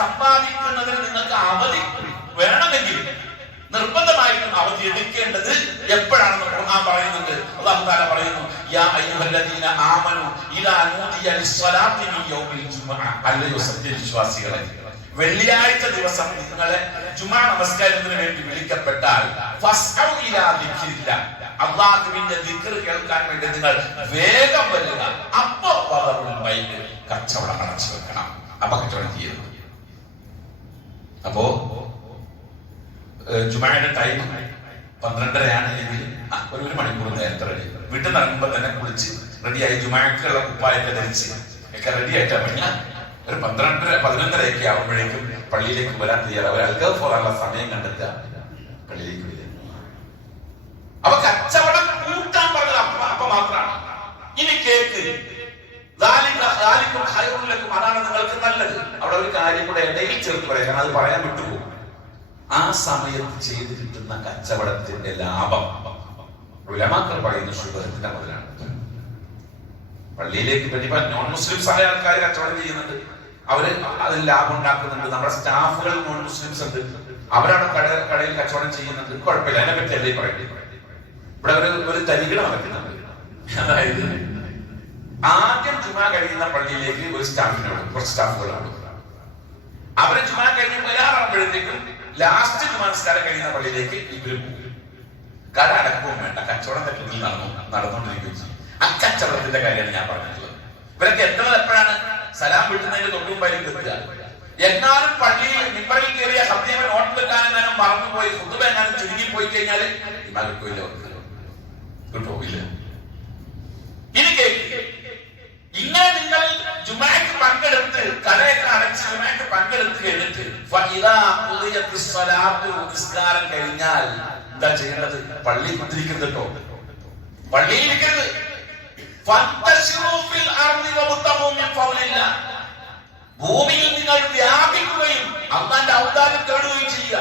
സമ്പാദിക്കുന്നതിന് നിങ്ങൾക്ക് അവധി വേണമെങ്കിൽ നിർബന്ധമായിട്ടും അവധി എടുക്കേണ്ടത് എപ്പോഴാണെന്ന് ഖുർആൻ പറയുന്നുണ്ട്. അല്ലാഹു തആല പറയുന്നു, യാ അയ്യുഹല്ലദീന ആമനു ഇദാ നൂദിയ ലിസ്സലാത്തി മിൻ യൗമിൽ ജുമുഅ. അല്ലയോ സത്യവിശ്വാസികളെ, വെള്ളിയാഴ്ച ദിവസം നിങ്ങളെ ജുമുഅ നമസ്കാരത്തിന് വേണ്ടി വിളിക്കപ്പെട്ടാൽ ഫസ്ഔ ഇലാ ദിക്രില്ലാഹ്, അല്ലാഹുവിന്റെ ദിക്ർ കേൾക്കാൻ വേണ്ടി നിങ്ങൾ വേഗം വരിക. അപ്പോ കച്ചവടം അടച്ചു വെക്കണം. അപ്പൊ കച്ചവടം ചെയ്യരുത്. അപ്പോ ജുമായുടെ ടൈം 12:30 എങ്കിൽ ഒരു മണിക്കൂർ നേരത്തെ റെഡി. വീട്ടിൽ നിന്ന് ഇറങ്ങുമ്പോൾ തന്നെ കുളിച്ച് റെഡിയായി ജുമാക്കുള്ള കുപ്പായൊക്കെ ധരിച്ച് ഒക്കെ റെഡി ആയിട്ടാ പിന്നെ ഒരു 11:30 ആവുമ്പോഴേക്കും പള്ളിയിലേക്ക് വരാൻ തയ്യാറാവും. അൽഗഫ് പോകാനുള്ള സമയം കണ്ടെത്തുക, പള്ളിയിലേക്ക് വരിക. അപ്പൊ കച്ചവടം കൂട്ടാൻ പറഞ്ഞത് അപ്പൊ മാത്രമാണ്. ഇനി കേക്ക് അതാണ് നിങ്ങൾക്ക് നല്ലത്. അവിടെ ഒരു കാര്യം കൂടെ ഇടയിൽ ചേർത്ത് പറയാം, കാരണം അത് പറയാൻ വിട്ടുപോകും. ആ സമയത്ത് ചെയ്ത് കിട്ടുന്ന കച്ചവടത്തിന്റെ ലാഭം ഉലമാക്കൾ പറയുന്ന ശുഭത്തിന്റെ മുതലാണ്. പള്ളിയിലേക്ക് പറ്റി നോൺ മുസ്ലിംസ് ആയ ആൾക്കാർ കച്ചവടം ചെയ്യുന്നുണ്ട്, അവര് അതിൽ ലാഭം ഉണ്ടാക്കുന്നുണ്ട്. നമ്മുടെ സ്റ്റാഫുകൾ നോൺ മുസ്ലിംസ് ഉണ്ട്, അവരാണ് കടയിൽ കച്ചവടം ചെയ്യുന്നുണ്ട്, കുഴപ്പമില്ല. അതിനെ പറ്റി അല്ലേ പറയുന്നത്. ഇവിടെ ഒരു തരികിട നടക്കുന്നുണ്ട്. അതായത് ആദ്യം ജുമാ കഴിയുന്ന പള്ളിയിലേക്ക് ഒരു സ്റ്റാഫിനോട് കുറച്ച് സ്റ്റാഫുകളാണ്. അവര് ജുമാ കഴിഞ്ഞ് വരാറാകുമ്പോഴത്തേക്കും ലാസ്റ്റ് ജുമാ നിസ്കാരം കഴിയുന്ന പള്ളിയിലേക്ക് ഇവര് പോകും. കട അടക്കവും വേണ്ട, കച്ചവടം തെറ്റിൽ നടന്നുകൊണ്ടിരിക്കുകയും ചെയ്യും. അക്കച്ചവടത്തിന്റെ കാര്യമാണ് ഞാൻ പറഞ്ഞിട്ടുള്ളത്. ഇവരൊക്കെ എപ്പോഴാണ് സലാം വീട്ടുന്നതിന്റെ തൊട്ടുമുമ്പായിരിക്കും എത്തുക. എന്നാലും പള്ളിയിൽ മിമ്പറിൽ കയറിയ ഹദ്യമ നോട്ട് വെക്കാനെങ്ങാനും മറന്നുപോയി ഫുഡ് എങ്ങാനും ചുരുങ്ങിപ്പോയി കഴിഞ്ഞാൽ ഇമാർക്കില്ല, കിട്ടുമില്ല. ഇനി കേക്ക് ഇങ്ങനെ നിങ്ങൾ ജുമാക്ക് പങ്കെടുത്ത് കടയൊക്കെ അടച്ച് ജുമാക്ക് പങ്കെടുത്ത് കഴിഞ്ഞിട്ട് നിസ്കാരം കഴിഞ്ഞാൽ എന്താ ചെയ്യേണ്ടത്? പള്ളി കുത്തിരിക്കുന്നത് കേട്ടോ, പള്ളിയിൽ ഇരിക്കരുത്. ഭൂമിയിൽ നിങ്ങൾ വ്യാപിക്കുകയും അള്ളാന്റെ ഔദാര്യം തേടുകയും ചെയ്യുക.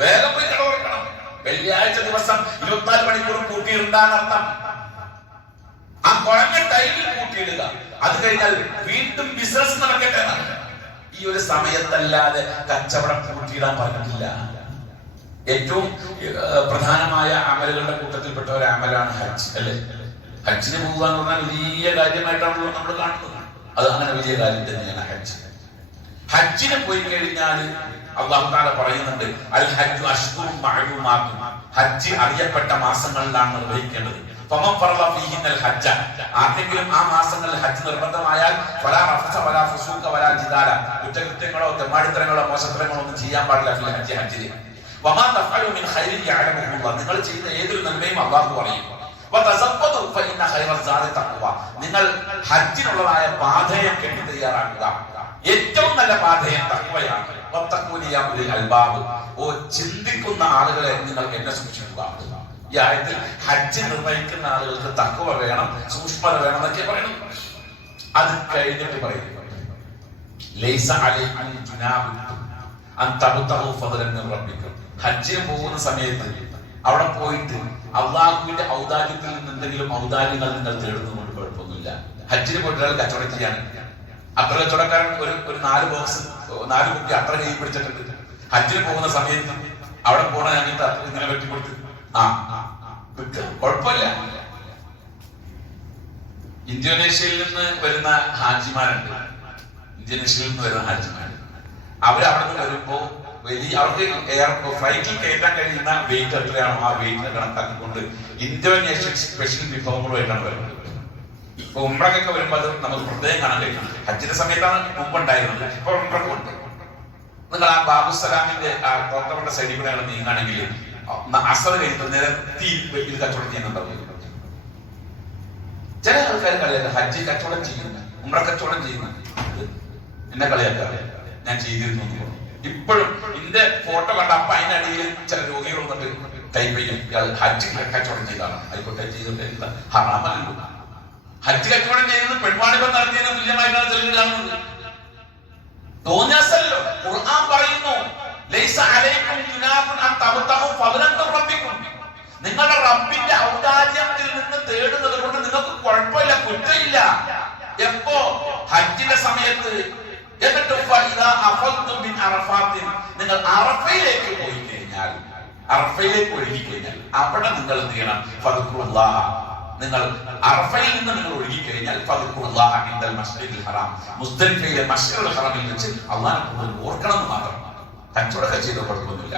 വേഗം പോയി കടവറക്കണം. വെള്ളിയാഴ്ച ദിവസം 24 മണിക്കൂർ കൂട്ടിയിടാനർത്ഥം. ആ കുറഞ്ഞ ടൈമിൽ കൂട്ടിയിടുക. അത് കഴിഞ്ഞാൽ വീണ്ടും ബിസിനസ് നടക്കട്ടെ. ഈ ഒരു സമയത്തല്ലാതെ കച്ചവടം കൂട്ടിയിടാൻ പറഞ്ഞിട്ടില്ല. ഏറ്റവും പ്രധാനമായ അമലുകളുടെ കൂട്ടത്തിൽപ്പെട്ട ഒരു അമലാണ് ഹജ്ജ്, അല്ലെ? ഹജ്ജിന് പോകുക എന്ന് പറഞ്ഞാൽ വലിയ കാര്യമായിട്ടാണല്ലോ നമ്മൾ കാണുന്നത്. അത് അങ്ങനെ വലിയ കാര്യം തന്നെയാണ് ഹജ്ജ്. ഹജ്ജിന് പോയി കഴിഞ്ഞാൽ അല്ലാഹു തആല പറയുന്നുണ്ട്, അൽ ഹജ്ജു അശ്ഹുറുൻ മഅലൂമാത്തുൻ. ഹജ്ജ് അറിയപ്പെട്ട മാസങ്ങളിലാണ് നിർവഹിക്കേണ്ടത്. ഫമൻ ഫറള ഫീഹിന്നൽ ഹജ്ജ, ആർക്കെങ്കിലും ആ മാസങ്ങളിൽ ഹജ്ജ് നിർബന്ധമായാൽ ഫലാ റഫസ വലാ ഫുസൂഖ വലാ ജിദാല, കുറ്റകൃത്യങ്ങളോ തെമ്മാടിത്തരങ്ങളോ മോശത്തരങ്ങളോ ഒന്നും ചെയ്യാൻ പാടില്ല ഫിൽ ഹജ്ജ്, ഹജ്ജിൽ. വമാ തഫഅലു മിൻ ഖൈരിൻ യഅലമുഹു അല്ലാഹ്, നിങ്ങൾ ചെയ്യുന്ന ഏതൊരു നന്മയും അല്ലാഹു അറിയും. വതസബ്ബതു ഫഇന്ന ഖൈറ സാദി തഖ്വ, നിങ്ങൾ ഹജ്ജിനുള്ളതായ പാഥേയം കെട്ടി തയ്യാറാക്കുക. ഏറ്റവും നല്ല പാഥേയം തഖ്വയാണ്. വത്തഖൂനി യാ ഉലിൽ അൽബാബ്, ഓ ചിന്തിക്കുന്ന ആളുകളെ നിങ്ങൾ എന്നെ സൂക്ഷിക്കുക. ഈ ആയത്തിൽ ഹജ്ജ് നിർവഹിക്കുന്ന ആളുകൾക്ക് തഖ്വ വേണം, സൂക്ഷ്മത വേണം എന്നൊക്കെ പറയുന്നു. അത് കഴിഞ്ഞിട്ട് പറയുന്നു, ലൈസ അലൈക്കും ജുനാഹുൻ അൻ തബ്തഗു ഫദ്ലൻ മിൻ റബ്ബിക്കും. ഹജ്ജിന് പോകുന്ന സമയത്ത് അവിടെ പോയിട്ട് അള്ളാഹുവിന്റെ ഔദാര്യത്തിൽ നിന്ന് എന്തെങ്കിലും ഔദാര്യങ്ങൾ നിങ്ങൾ തേടുന്നതുകൊണ്ട് കുഴപ്പമൊന്നുമില്ല. ഹജ്ജിന് പോയിട്ട് ഒരാൾ കച്ചവടം ചെയ്യാൻ അത്ര കച്ചവടക്കാരൻ ഒരു 4 ബോക്സ് 4 കുപ്പി അത്ര കൈ പിടിച്ചിട്ടുണ്ട്. ഹജ്ജിന് പോകുന്ന സമയത്ത് അവിടെ പോണ ഞങ്ങൾക്ക് അത്ര ഇങ്ങനെ വെട്ടിക്കൊടുത്ത് കുഴപ്പമില്ല. ഇന്തോനേഷ്യയിൽ നിന്ന് വരുന്ന ഹാജിമാരുണ്ട്, ഇന്തോനേഷ്യയിൽ നിന്ന് വരുന്ന ഹാജിമാർ. അവരവിടെ നിന്ന് വരുമ്പോ അവർക്ക് ഫ്ലൈറ്റിൽ കയറ്റാൻ കഴിയുന്ന വെയിറ്റ് എത്രയാണോ ആ വെയിറ്റിനെ കണക്കാക്കിക്കൊണ്ട് ഇന്തോനേഷ്യൻ സ്പെഷ്യൽ വിഭവങ്ങളുമായിട്ടാണ് വരുന്നത്. ഇപ്പൊ ഉംറക്കൊക്കെ വരുമ്പോൾ അത് നമുക്ക് പ്രത്യേകം കാണാൻ കഴിയും. ഹജ്ജിന്റെ സമയത്താണ് മുമ്പുണ്ടായിരുന്നത്, ഇപ്പൊ ഉംറക്കുണ്ട്. നിങ്ങൾ ആ ബാബുസലാമിന്റെ ഡോക്ടറുടെ സൈഡിൽ കൂടെ നീങ്ങുകയാണെങ്കിൽ അസർ കഴിഞ്ഞിട്ട് നേരെ ഇത് കച്ചവടം ചെയ്യുന്നുണ്ടാവും. ചില ആൾക്കാർ കളിയാക്കാം, ഹജ്ജ് കച്ചവടം ചെയ്യുന്ന ഉംറ കച്ചവടം ചെയ്യുന്ന എന്നെ കളിയാക്കാറ് ഞാൻ ചെയ്തിരുന്നു എന്ന് പറഞ്ഞു. ഇപ്പോഴും എന്റെ ഫോട്ടോ കണ്ട അപ്പൊ അതിനടിയിൽ ചില രോഗികൾ വന്നിട്ട് ടൈപ്പ് ചെയ്യും, ഇയാൾ ഹജ്ജ് കച്ചവടം ചെയ്താണ്. ആയിക്കോട്ടെ, ചെയ്തിട്ട് ഹറാമല്ലോ. ഹജ്ജ് കച്ചവടം ചെയ്യുന്നത് പെൺവാണിഭം നടത്തിയതിന് തുല്യമായിട്ടാണ് ചിലർ കാണുന്നത്. തോന്നിയാസല്ലോ. ഖുർആൻ പറയുന്നു, ലൈസ അലൈക്കും ജുനാഹുൻ അൻ തബ്തഗു ഫദ്ലൻ മിൻ റബ്ബിക്കും. നിങ്ങളുടെ റബ്ബിന്റെ ഔദാര്യത്തിൽ നിന്ന് തേടുന്നത് കൊണ്ട് നിങ്ങൾക്ക് കുഴപ്പമില്ല, കുറ്റമില്ല. എപ്പോ? ഹജ്ജിന്റെ സമയത്ത്. എന്നിട്ട് ഫഇദാ അഫൽതും മിൻ അറഫാത്തിൻ, നിങ്ങൾ അറഫയിലേക്ക് പോയി കഴിഞ്ഞാൽ, അറഫയിലേക്ക് ഒഴുകി കഴിഞ്ഞാൽ അവിടെ നിങ്ങൾ എന്ത് ചെയ്യണം? ഫദ്കുറുല്ലാഹ, നിങ്ങൾ അറഫയിൽ നിന്ന് നിങ്ങൾ ഒഴുകി കഴിഞ്ഞാൽ ഫദ്കുറുല്ലാഹ ഇൻദൽ മസ്ജിദിൽ ഹറാം, മുസ്ദലിഫയിലെ മസ്ജിദുൽ ഹറമിൽ വെച്ച് അല്ലാഹുവിനെ കൂടുതൽ ഓർക്കണം എന്ന് മാത്രം. കച്ചവടമൊക്കെ ചെയ്ത കുഴപ്പമൊന്നുമില്ല,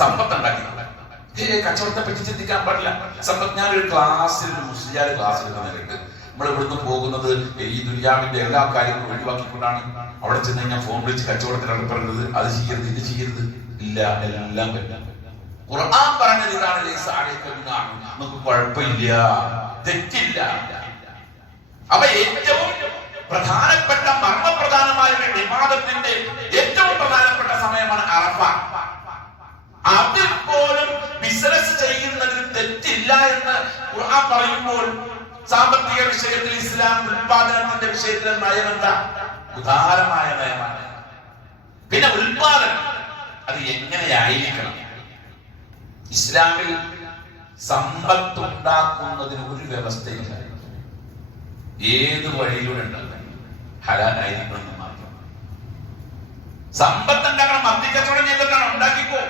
സമ്പത്ത് ഉണ്ടാക്കി. കച്ചവടത്തെ പറ്റി ചിന്തിക്കാൻ പാടില്ല. സമ്പത്ത്, ഞാനൊരു ക്ലാസ്സിൽ മുസ്ലിയാർ ക്ലാസ് എടുക്കുന്നുണ്ട്. നമ്മൾ ഇവിടുന്ന് പോകുന്നത് ഈ ദുനിയാവിന്റെ എല്ലാ കാര്യങ്ങളും ഒഴിവാക്കിക്കൊണ്ടാണ്. അവിടെ ചെന്ന് കഴിഞ്ഞാൽ ഫോൺ വിളിച്ച് കച്ചവടത്തിലാണ് പറയുന്നത്, അത് ചെയ്യരുത് ഇത് ചെയ്യരുത്. ഇല്ല, എല്ലാം പറ്റാം. ഖുർആൻ പറഞ്ഞത് ഇതാണ്, നമുക്ക് കുഴപ്പമില്ല, തെറ്റില്ല. അപ്പൊ ഏറ്റവും പ്രധാനപ്പെട്ട മർമ്മപ്രധാനമായ ഇബാദത്തിന്റെ ഏറ്റവും പ്രധാനപ്പെട്ട സമയമാണ് അറഫ. അതിൽ പോലും ബിസിനസ് ചെയ്യുന്നതിൽ തെറ്റില്ല എന്ന് ഖുർആൻ പറയുമ്പോൾ സാമ്പത്തിക വിഷയത്തിൽ ഇസ്ലാം ഉൽപാദനത്തിന്റെ വിഷയത്തിൽ നയമെന്താ? ഉദാരമായ നയമാണ്. പിന്നെ ഉൽപാദനം അത് എങ്ങനെയായിരിക്കണം? ഇസ്ലാമിൽ സമ്പത്തുണ്ടാക്കുന്നതിന് ഒരു വ്യവസ്ഥയില്ല. ഏത് വഴിയിലൂടെ ഹലാലായിരിക്കണം എന്ന് മാത്രം. സമ്പത്ത് ഉണ്ടാക്കണം, മദ്യക്കച്ചവടം ചെയ്തിട്ടാണ് ഉണ്ടാക്കിക്കോ,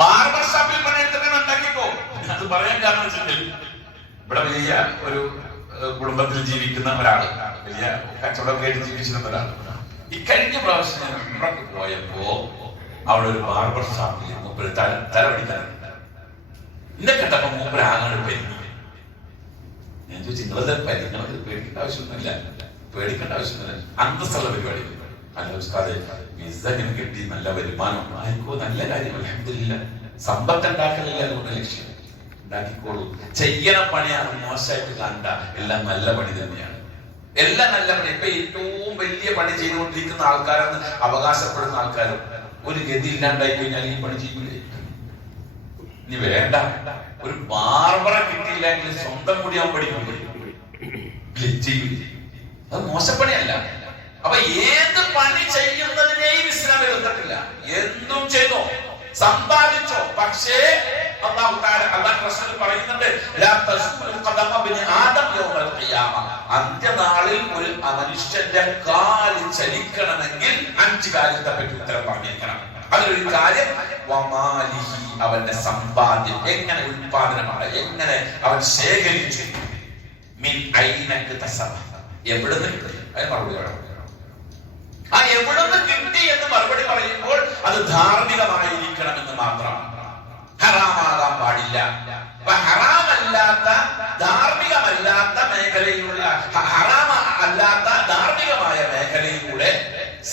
ബാർബർ ഷോപ്പിൽ പണിയെടുത്തിട്ടാണ് ഉണ്ടാക്കിക്കോ. അത് പറയാൻ കാരണം വെച്ചിട്ടുണ്ടെങ്കിൽ ഇവിടെ വലിയ ഒരു കുടുംബത്തിൽ ജീവിക്കുന്ന ഒരാള്, വലിയ കച്ചവടം കേട്ട് ജീവിച്ചിരുന്ന ഒരാള്, ഇക്കഴിഞ്ഞ പ്രാവശ്യം ഞാൻ ഉംറക്ക് പോയപ്പോ അവിടെ ഒരു ബാർബർ ഷോപ്പിൽ മൂപ്പര് തലപടിക്കാറുണ്ട്. ഇന്നെ കേട്ടപ്പോ മൂപ്പര് ആകെ പരിങ്ങി. ഞാൻ ചോദിച്ചു, നിങ്ങളത് പരിങ്ങണത് പേടിക്കേണ്ട ആവശ്യമൊന്നുമില്ല, പേടിക്കേണ്ട ആവശ്യമൊന്നുമില്ല, അന്തസ്സുള്ള പരിപാടി അല്ല ഉസ്താദേ. വിസ ഇങ്ങനെ കിട്ടി, നല്ല വരുമാനം ആയിക്കോ, നല്ല കാര്യം, അൽഹംദുലില്ലാ. സമ്പത്ത് ഉണ്ടാക്കലല്ല അതുകൊണ്ട് ലക്ഷ്യം, ഉണ്ടാക്കിക്കോളൂ. ചെയ്യണ പണിയാണ് മോശമായിട്ട് കണ്ട, എല്ലാം നല്ല പണി തന്നെയാണ്, എല്ലാം നല്ല പണി. ഇപ്പൊ ഏറ്റവും വലിയ പണി ചെയ്തുകൊണ്ടിരിക്കുന്ന ആൾക്കാരെന്ന് അവകാശപ്പെടുന്ന ആൾക്കാരും ഒരു ഗതി ഇല്ലാണ്ടായി കഴിഞ്ഞാൽ ഈ പണി ചെയ്യൂലേ? ഇനി വേണ്ട, ഒരു ബാർബറെ കിട്ടിയില്ലെങ്കിൽ സ്വന്തം കൂടി അവൻ പഠിക്കൂലേ? ചെയ്യൂലേ? അത് മോശപ്പണിയല്ല. അപ്പൊ ഏത് പണി ചെയ്യുന്നതിനെയും ഇസ്ലാം എതിർത്തിട്ടില്ല. എന്തും ചെയ്തോ, സമ്പാദിച്ചോ. പക്ഷേ അല്ലാഹു തആല റസൂൽ പറയുന്നുണ്ട്, അന്ത്യനാളിൽ ഒരു മനുഷ്യന്റെ കാല് ചലിക്കണമെങ്കിൽ 5 കാര്യത്തെ പറ്റി ഉത്തരം പറഞ്ഞിരിക്കണം. അതിലൊരു കാര്യം അവന്റെ സമ്പാദ്യം എങ്ങനെ ഉത്പാദനമാണ്, എങ്ങനെ അവൻ ശേഖരിച്ചു, എവിടുന്ന് കിട്ടി, അതിന് മറുപടി വേണം. ആ എവിടുന്ന് കിട്ടി എന്ന് മറുപടി പറയുമ്പോൾ അത് ധാർമ്മികമായിരിക്കണം എന്ന് മാത്രം, ഹറാമാകാൻ പാടില്ല. ഹറാമല്ലാത്ത ധാർമ്മികമല്ലാത്ത മേഖലയിലുള്ള, ഹറാമ അല്ലാത്ത ധാർമ്മികമായ മേഖലയിലൂടെ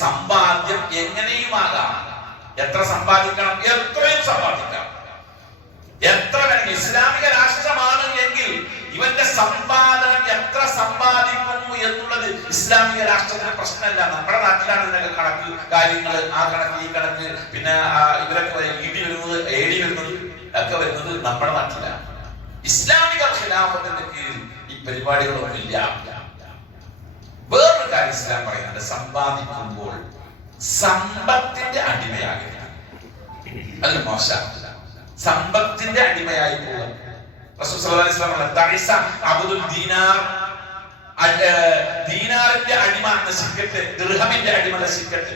സമ്പാദ്യം എങ്ങനെയുമാകാം. എത്ര സമ്പാദിക്കണം? എത്രയും സമ്പാദിക്കാം, എത്ര വേണം. ഇസ്ലാമിക രാഷ്ട്രമാണ് എങ്കിൽ ഇവന്റെ സമ്പാദനം എത്ര സമ്പാദിക്കുന്നു എന്നുള്ളത് ഇസ്ലാമിക രാഷ്ട്രത്തിന് പ്രശ്നമല്ല. നമ്മുടെ നാട്ടിലാണ് ഇതിനൊക്കെ കണക്ക് കാര്യങ്ങൾ, ആ കണക്ക് ഈ കണക്ക്, പിന്നെ ഇവരൊക്കെ ഇടി വരുന്നത്, ഏടി വരുന്നത് ഒക്കെ വരുന്നത് നമ്മുടെ നാട്ടിലാണ്. ഇസ്ലാമിക ഖിലാഫത്തിന്റെ കീഴിൽ ഈ പരിപാടികളൊന്നും ഇല്ല. വേറൊരു കാര്യം ഇസ്ലാം പറയുന്നുണ്ട്, സമ്പാദിക്കുമ്പോൾ സമ്പത്തിന്റെ അടിമയാകരുത്. അതിന് മോശം, സമ്പത്തിന്റെ അടിമയായി പോകും. റസൂൽ സല്ലല്ലാഹു അലൈഹി വസല്ലം പറഞ്ഞു, തഇസ അബ്ദുൽ ദീനാർ, ദീനാറിന്റെ അടിമ നശിക്കട്ടെ, ദിർഹമിന്റെ അടിമ നശിക്കട്ടെ.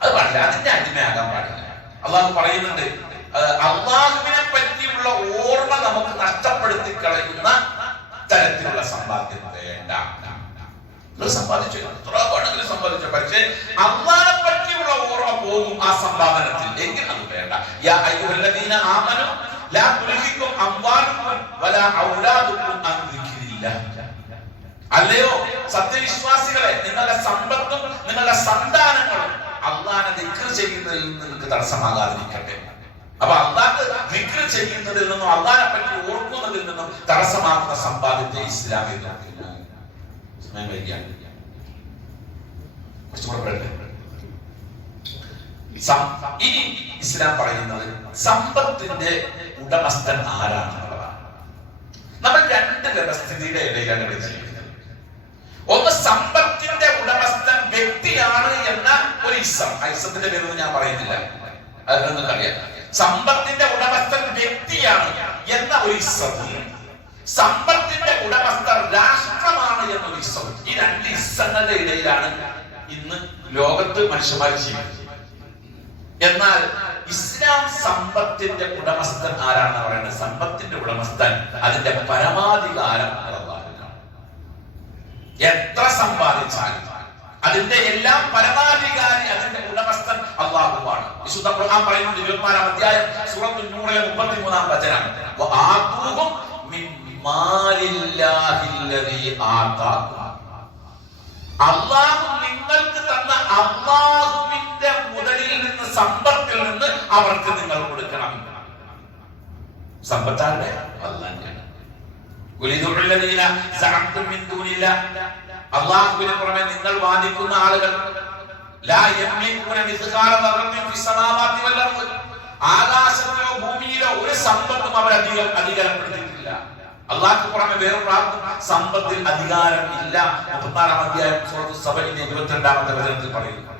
അത് പാടില്ല, അതിന്റെ അടിമയാകാൻ പാടില്ല. അള്ളാഹു പറയുന്നുണ്ട്, അള്ളാഹുവിനെ പറ്റിയുള്ള ഓർമ്മ നമുക്ക് നഷ്ടപ്പെടുത്തി കളയുന്ന തരത്തിലുള്ള സമ്പാദ്യം വേണ്ട. സമ്പാദിച്ചു, എത്ര വേണമെങ്കിലും സമ്പാദിച്ചു, പക്ഷേ അള്ളാഹുവിനെ പറ്റിയുള്ള ഓർമ്മ പോകും ആ സമ്പാദനത്തിൽ, എങ്കിൽ അത് വേണ്ട. യാ അയ്യുഹല്ലദീന ആമനൂ ലാ തുൽഹിക്കും അംവാലുക്കും വലാ ഔലാദുക്കും അൻ ദിക്രില്ലാഹ്. അല്ലയോ സത്യവിശ്വാസികളെ, നിങ്ങളുടെ സമ്പത്തും നിങ്ങളുടെ സന്താനങ്ങളും അള്ളാഹനെ ദിക്ർ ചെയ്യുന്നതിൽ നിന്ന് നിങ്ങൾക്ക് തടസ്സമാകാതിരിക്കട്ടെ. അപ്പൊ അള്ളാഹ് ദിക്ർ ചെയ്യുന്നതിൽ നിന്നും അള്ളാഹനെ പറ്റി ഓർക്കുന്നതിൽ നിന്നും തടസ്സമാകുന്ന സമ്പാദ്യത്തെ ഇസ്ലാമിൽ ഇനി ഇസ്ലാം പറയുന്നത് സമ്പത്തിന്റെ ഉടമസ്ഥൻ ആരാണെന്നുള്ളതാണ്. നമ്മൾ 2 വ്യവസ്ഥിതിയുടെ ഇടയിലാണ് ചെയ്യുന്നത്. ഒന്ന്, സമ്പത്തിന്റെ ഉടമസ്ഥൻ വ്യക്തിയാണ് എന്ന ഒരു ഇസം. ഇസത്തിന്റെ പേരൊന്നും ഞാൻ പറയുന്നില്ല, അത് നിങ്ങൾക്കറിയാം. സമ്പത്തിന്റെ ഉടമസ്ഥൻ വ്യക്തിയാണ് എന്ന ഒരു ഇസവും, സമ്പത്തിന്റെ ഉടമസ്ഥർ രാഷ്ട്രമാണ് എന്നൊരു ഇസവും. ഈ 2 ഇസങ്ങളുടെ ഇടയിലാണ് ഇന്ന് ലോകത്ത് മനുഷ്യന്മാർ ജീവിക്കുന്നത്. എന്നാൽ ഇസ്ലാം സമ്പത്തിന്റെ ഉടമസ്ഥൻ ആരാണെന്ന് പറയുന്നത്, സമ്പത്തിന്റെ ഉടമസ്ഥൻ അതിന്റെ പരമാധികാരം എത്ര സമ്പാദിച്ചാലും അതിന്റെ എല്ലാം പരമാധികാരി, അതിന്റെ ഉടമസ്ഥൻ അല്ലാഹുവാണ്. വിശുദ്ധ ഖുർആൻ പറയുന്നുണ്ട്, 24-ാം അധ്യായം സൂറത്തുൻ നൂറിലെ 33-ാം വചനം, വആതൂഹും മിൻ മാലില്ലാഹില്ലദീ ആതാകും. അല്ലാഹു നിങ്ങൾക്ക് തന്ന അല്ലാഹുവിന്റെ മുതലിൽ നിന്ന്, സമ്പത്തിൽ നിന്ന് അവർക്ക് നിങ്ങൾ കൊടുക്കണം. സമ്പത്താരുടെ അല്ലാഹുവിനാണ്. അല്ലാഹുവിന് പുറമെ നിങ്ങൾ വാദിക്കുന്ന ആളുകൾ ആകാശത്തിലോ ഭൂമിയിലോ ഒരു സമ്പത്തും അവർ അധികാരപ്പെടുത്തിയിട്ടില്ല. അള്ളാഹ്ക്ക് പുറമെ വേറൊരാൾക്കും സമ്പത്തിൽ അധികാരം ഇല്ല. 34-ാം അധ്യായം സൂറത്തുൽ സബഇന്റെ 22-ാമത്തെ വചനത്തിൽ പറയുന്നു.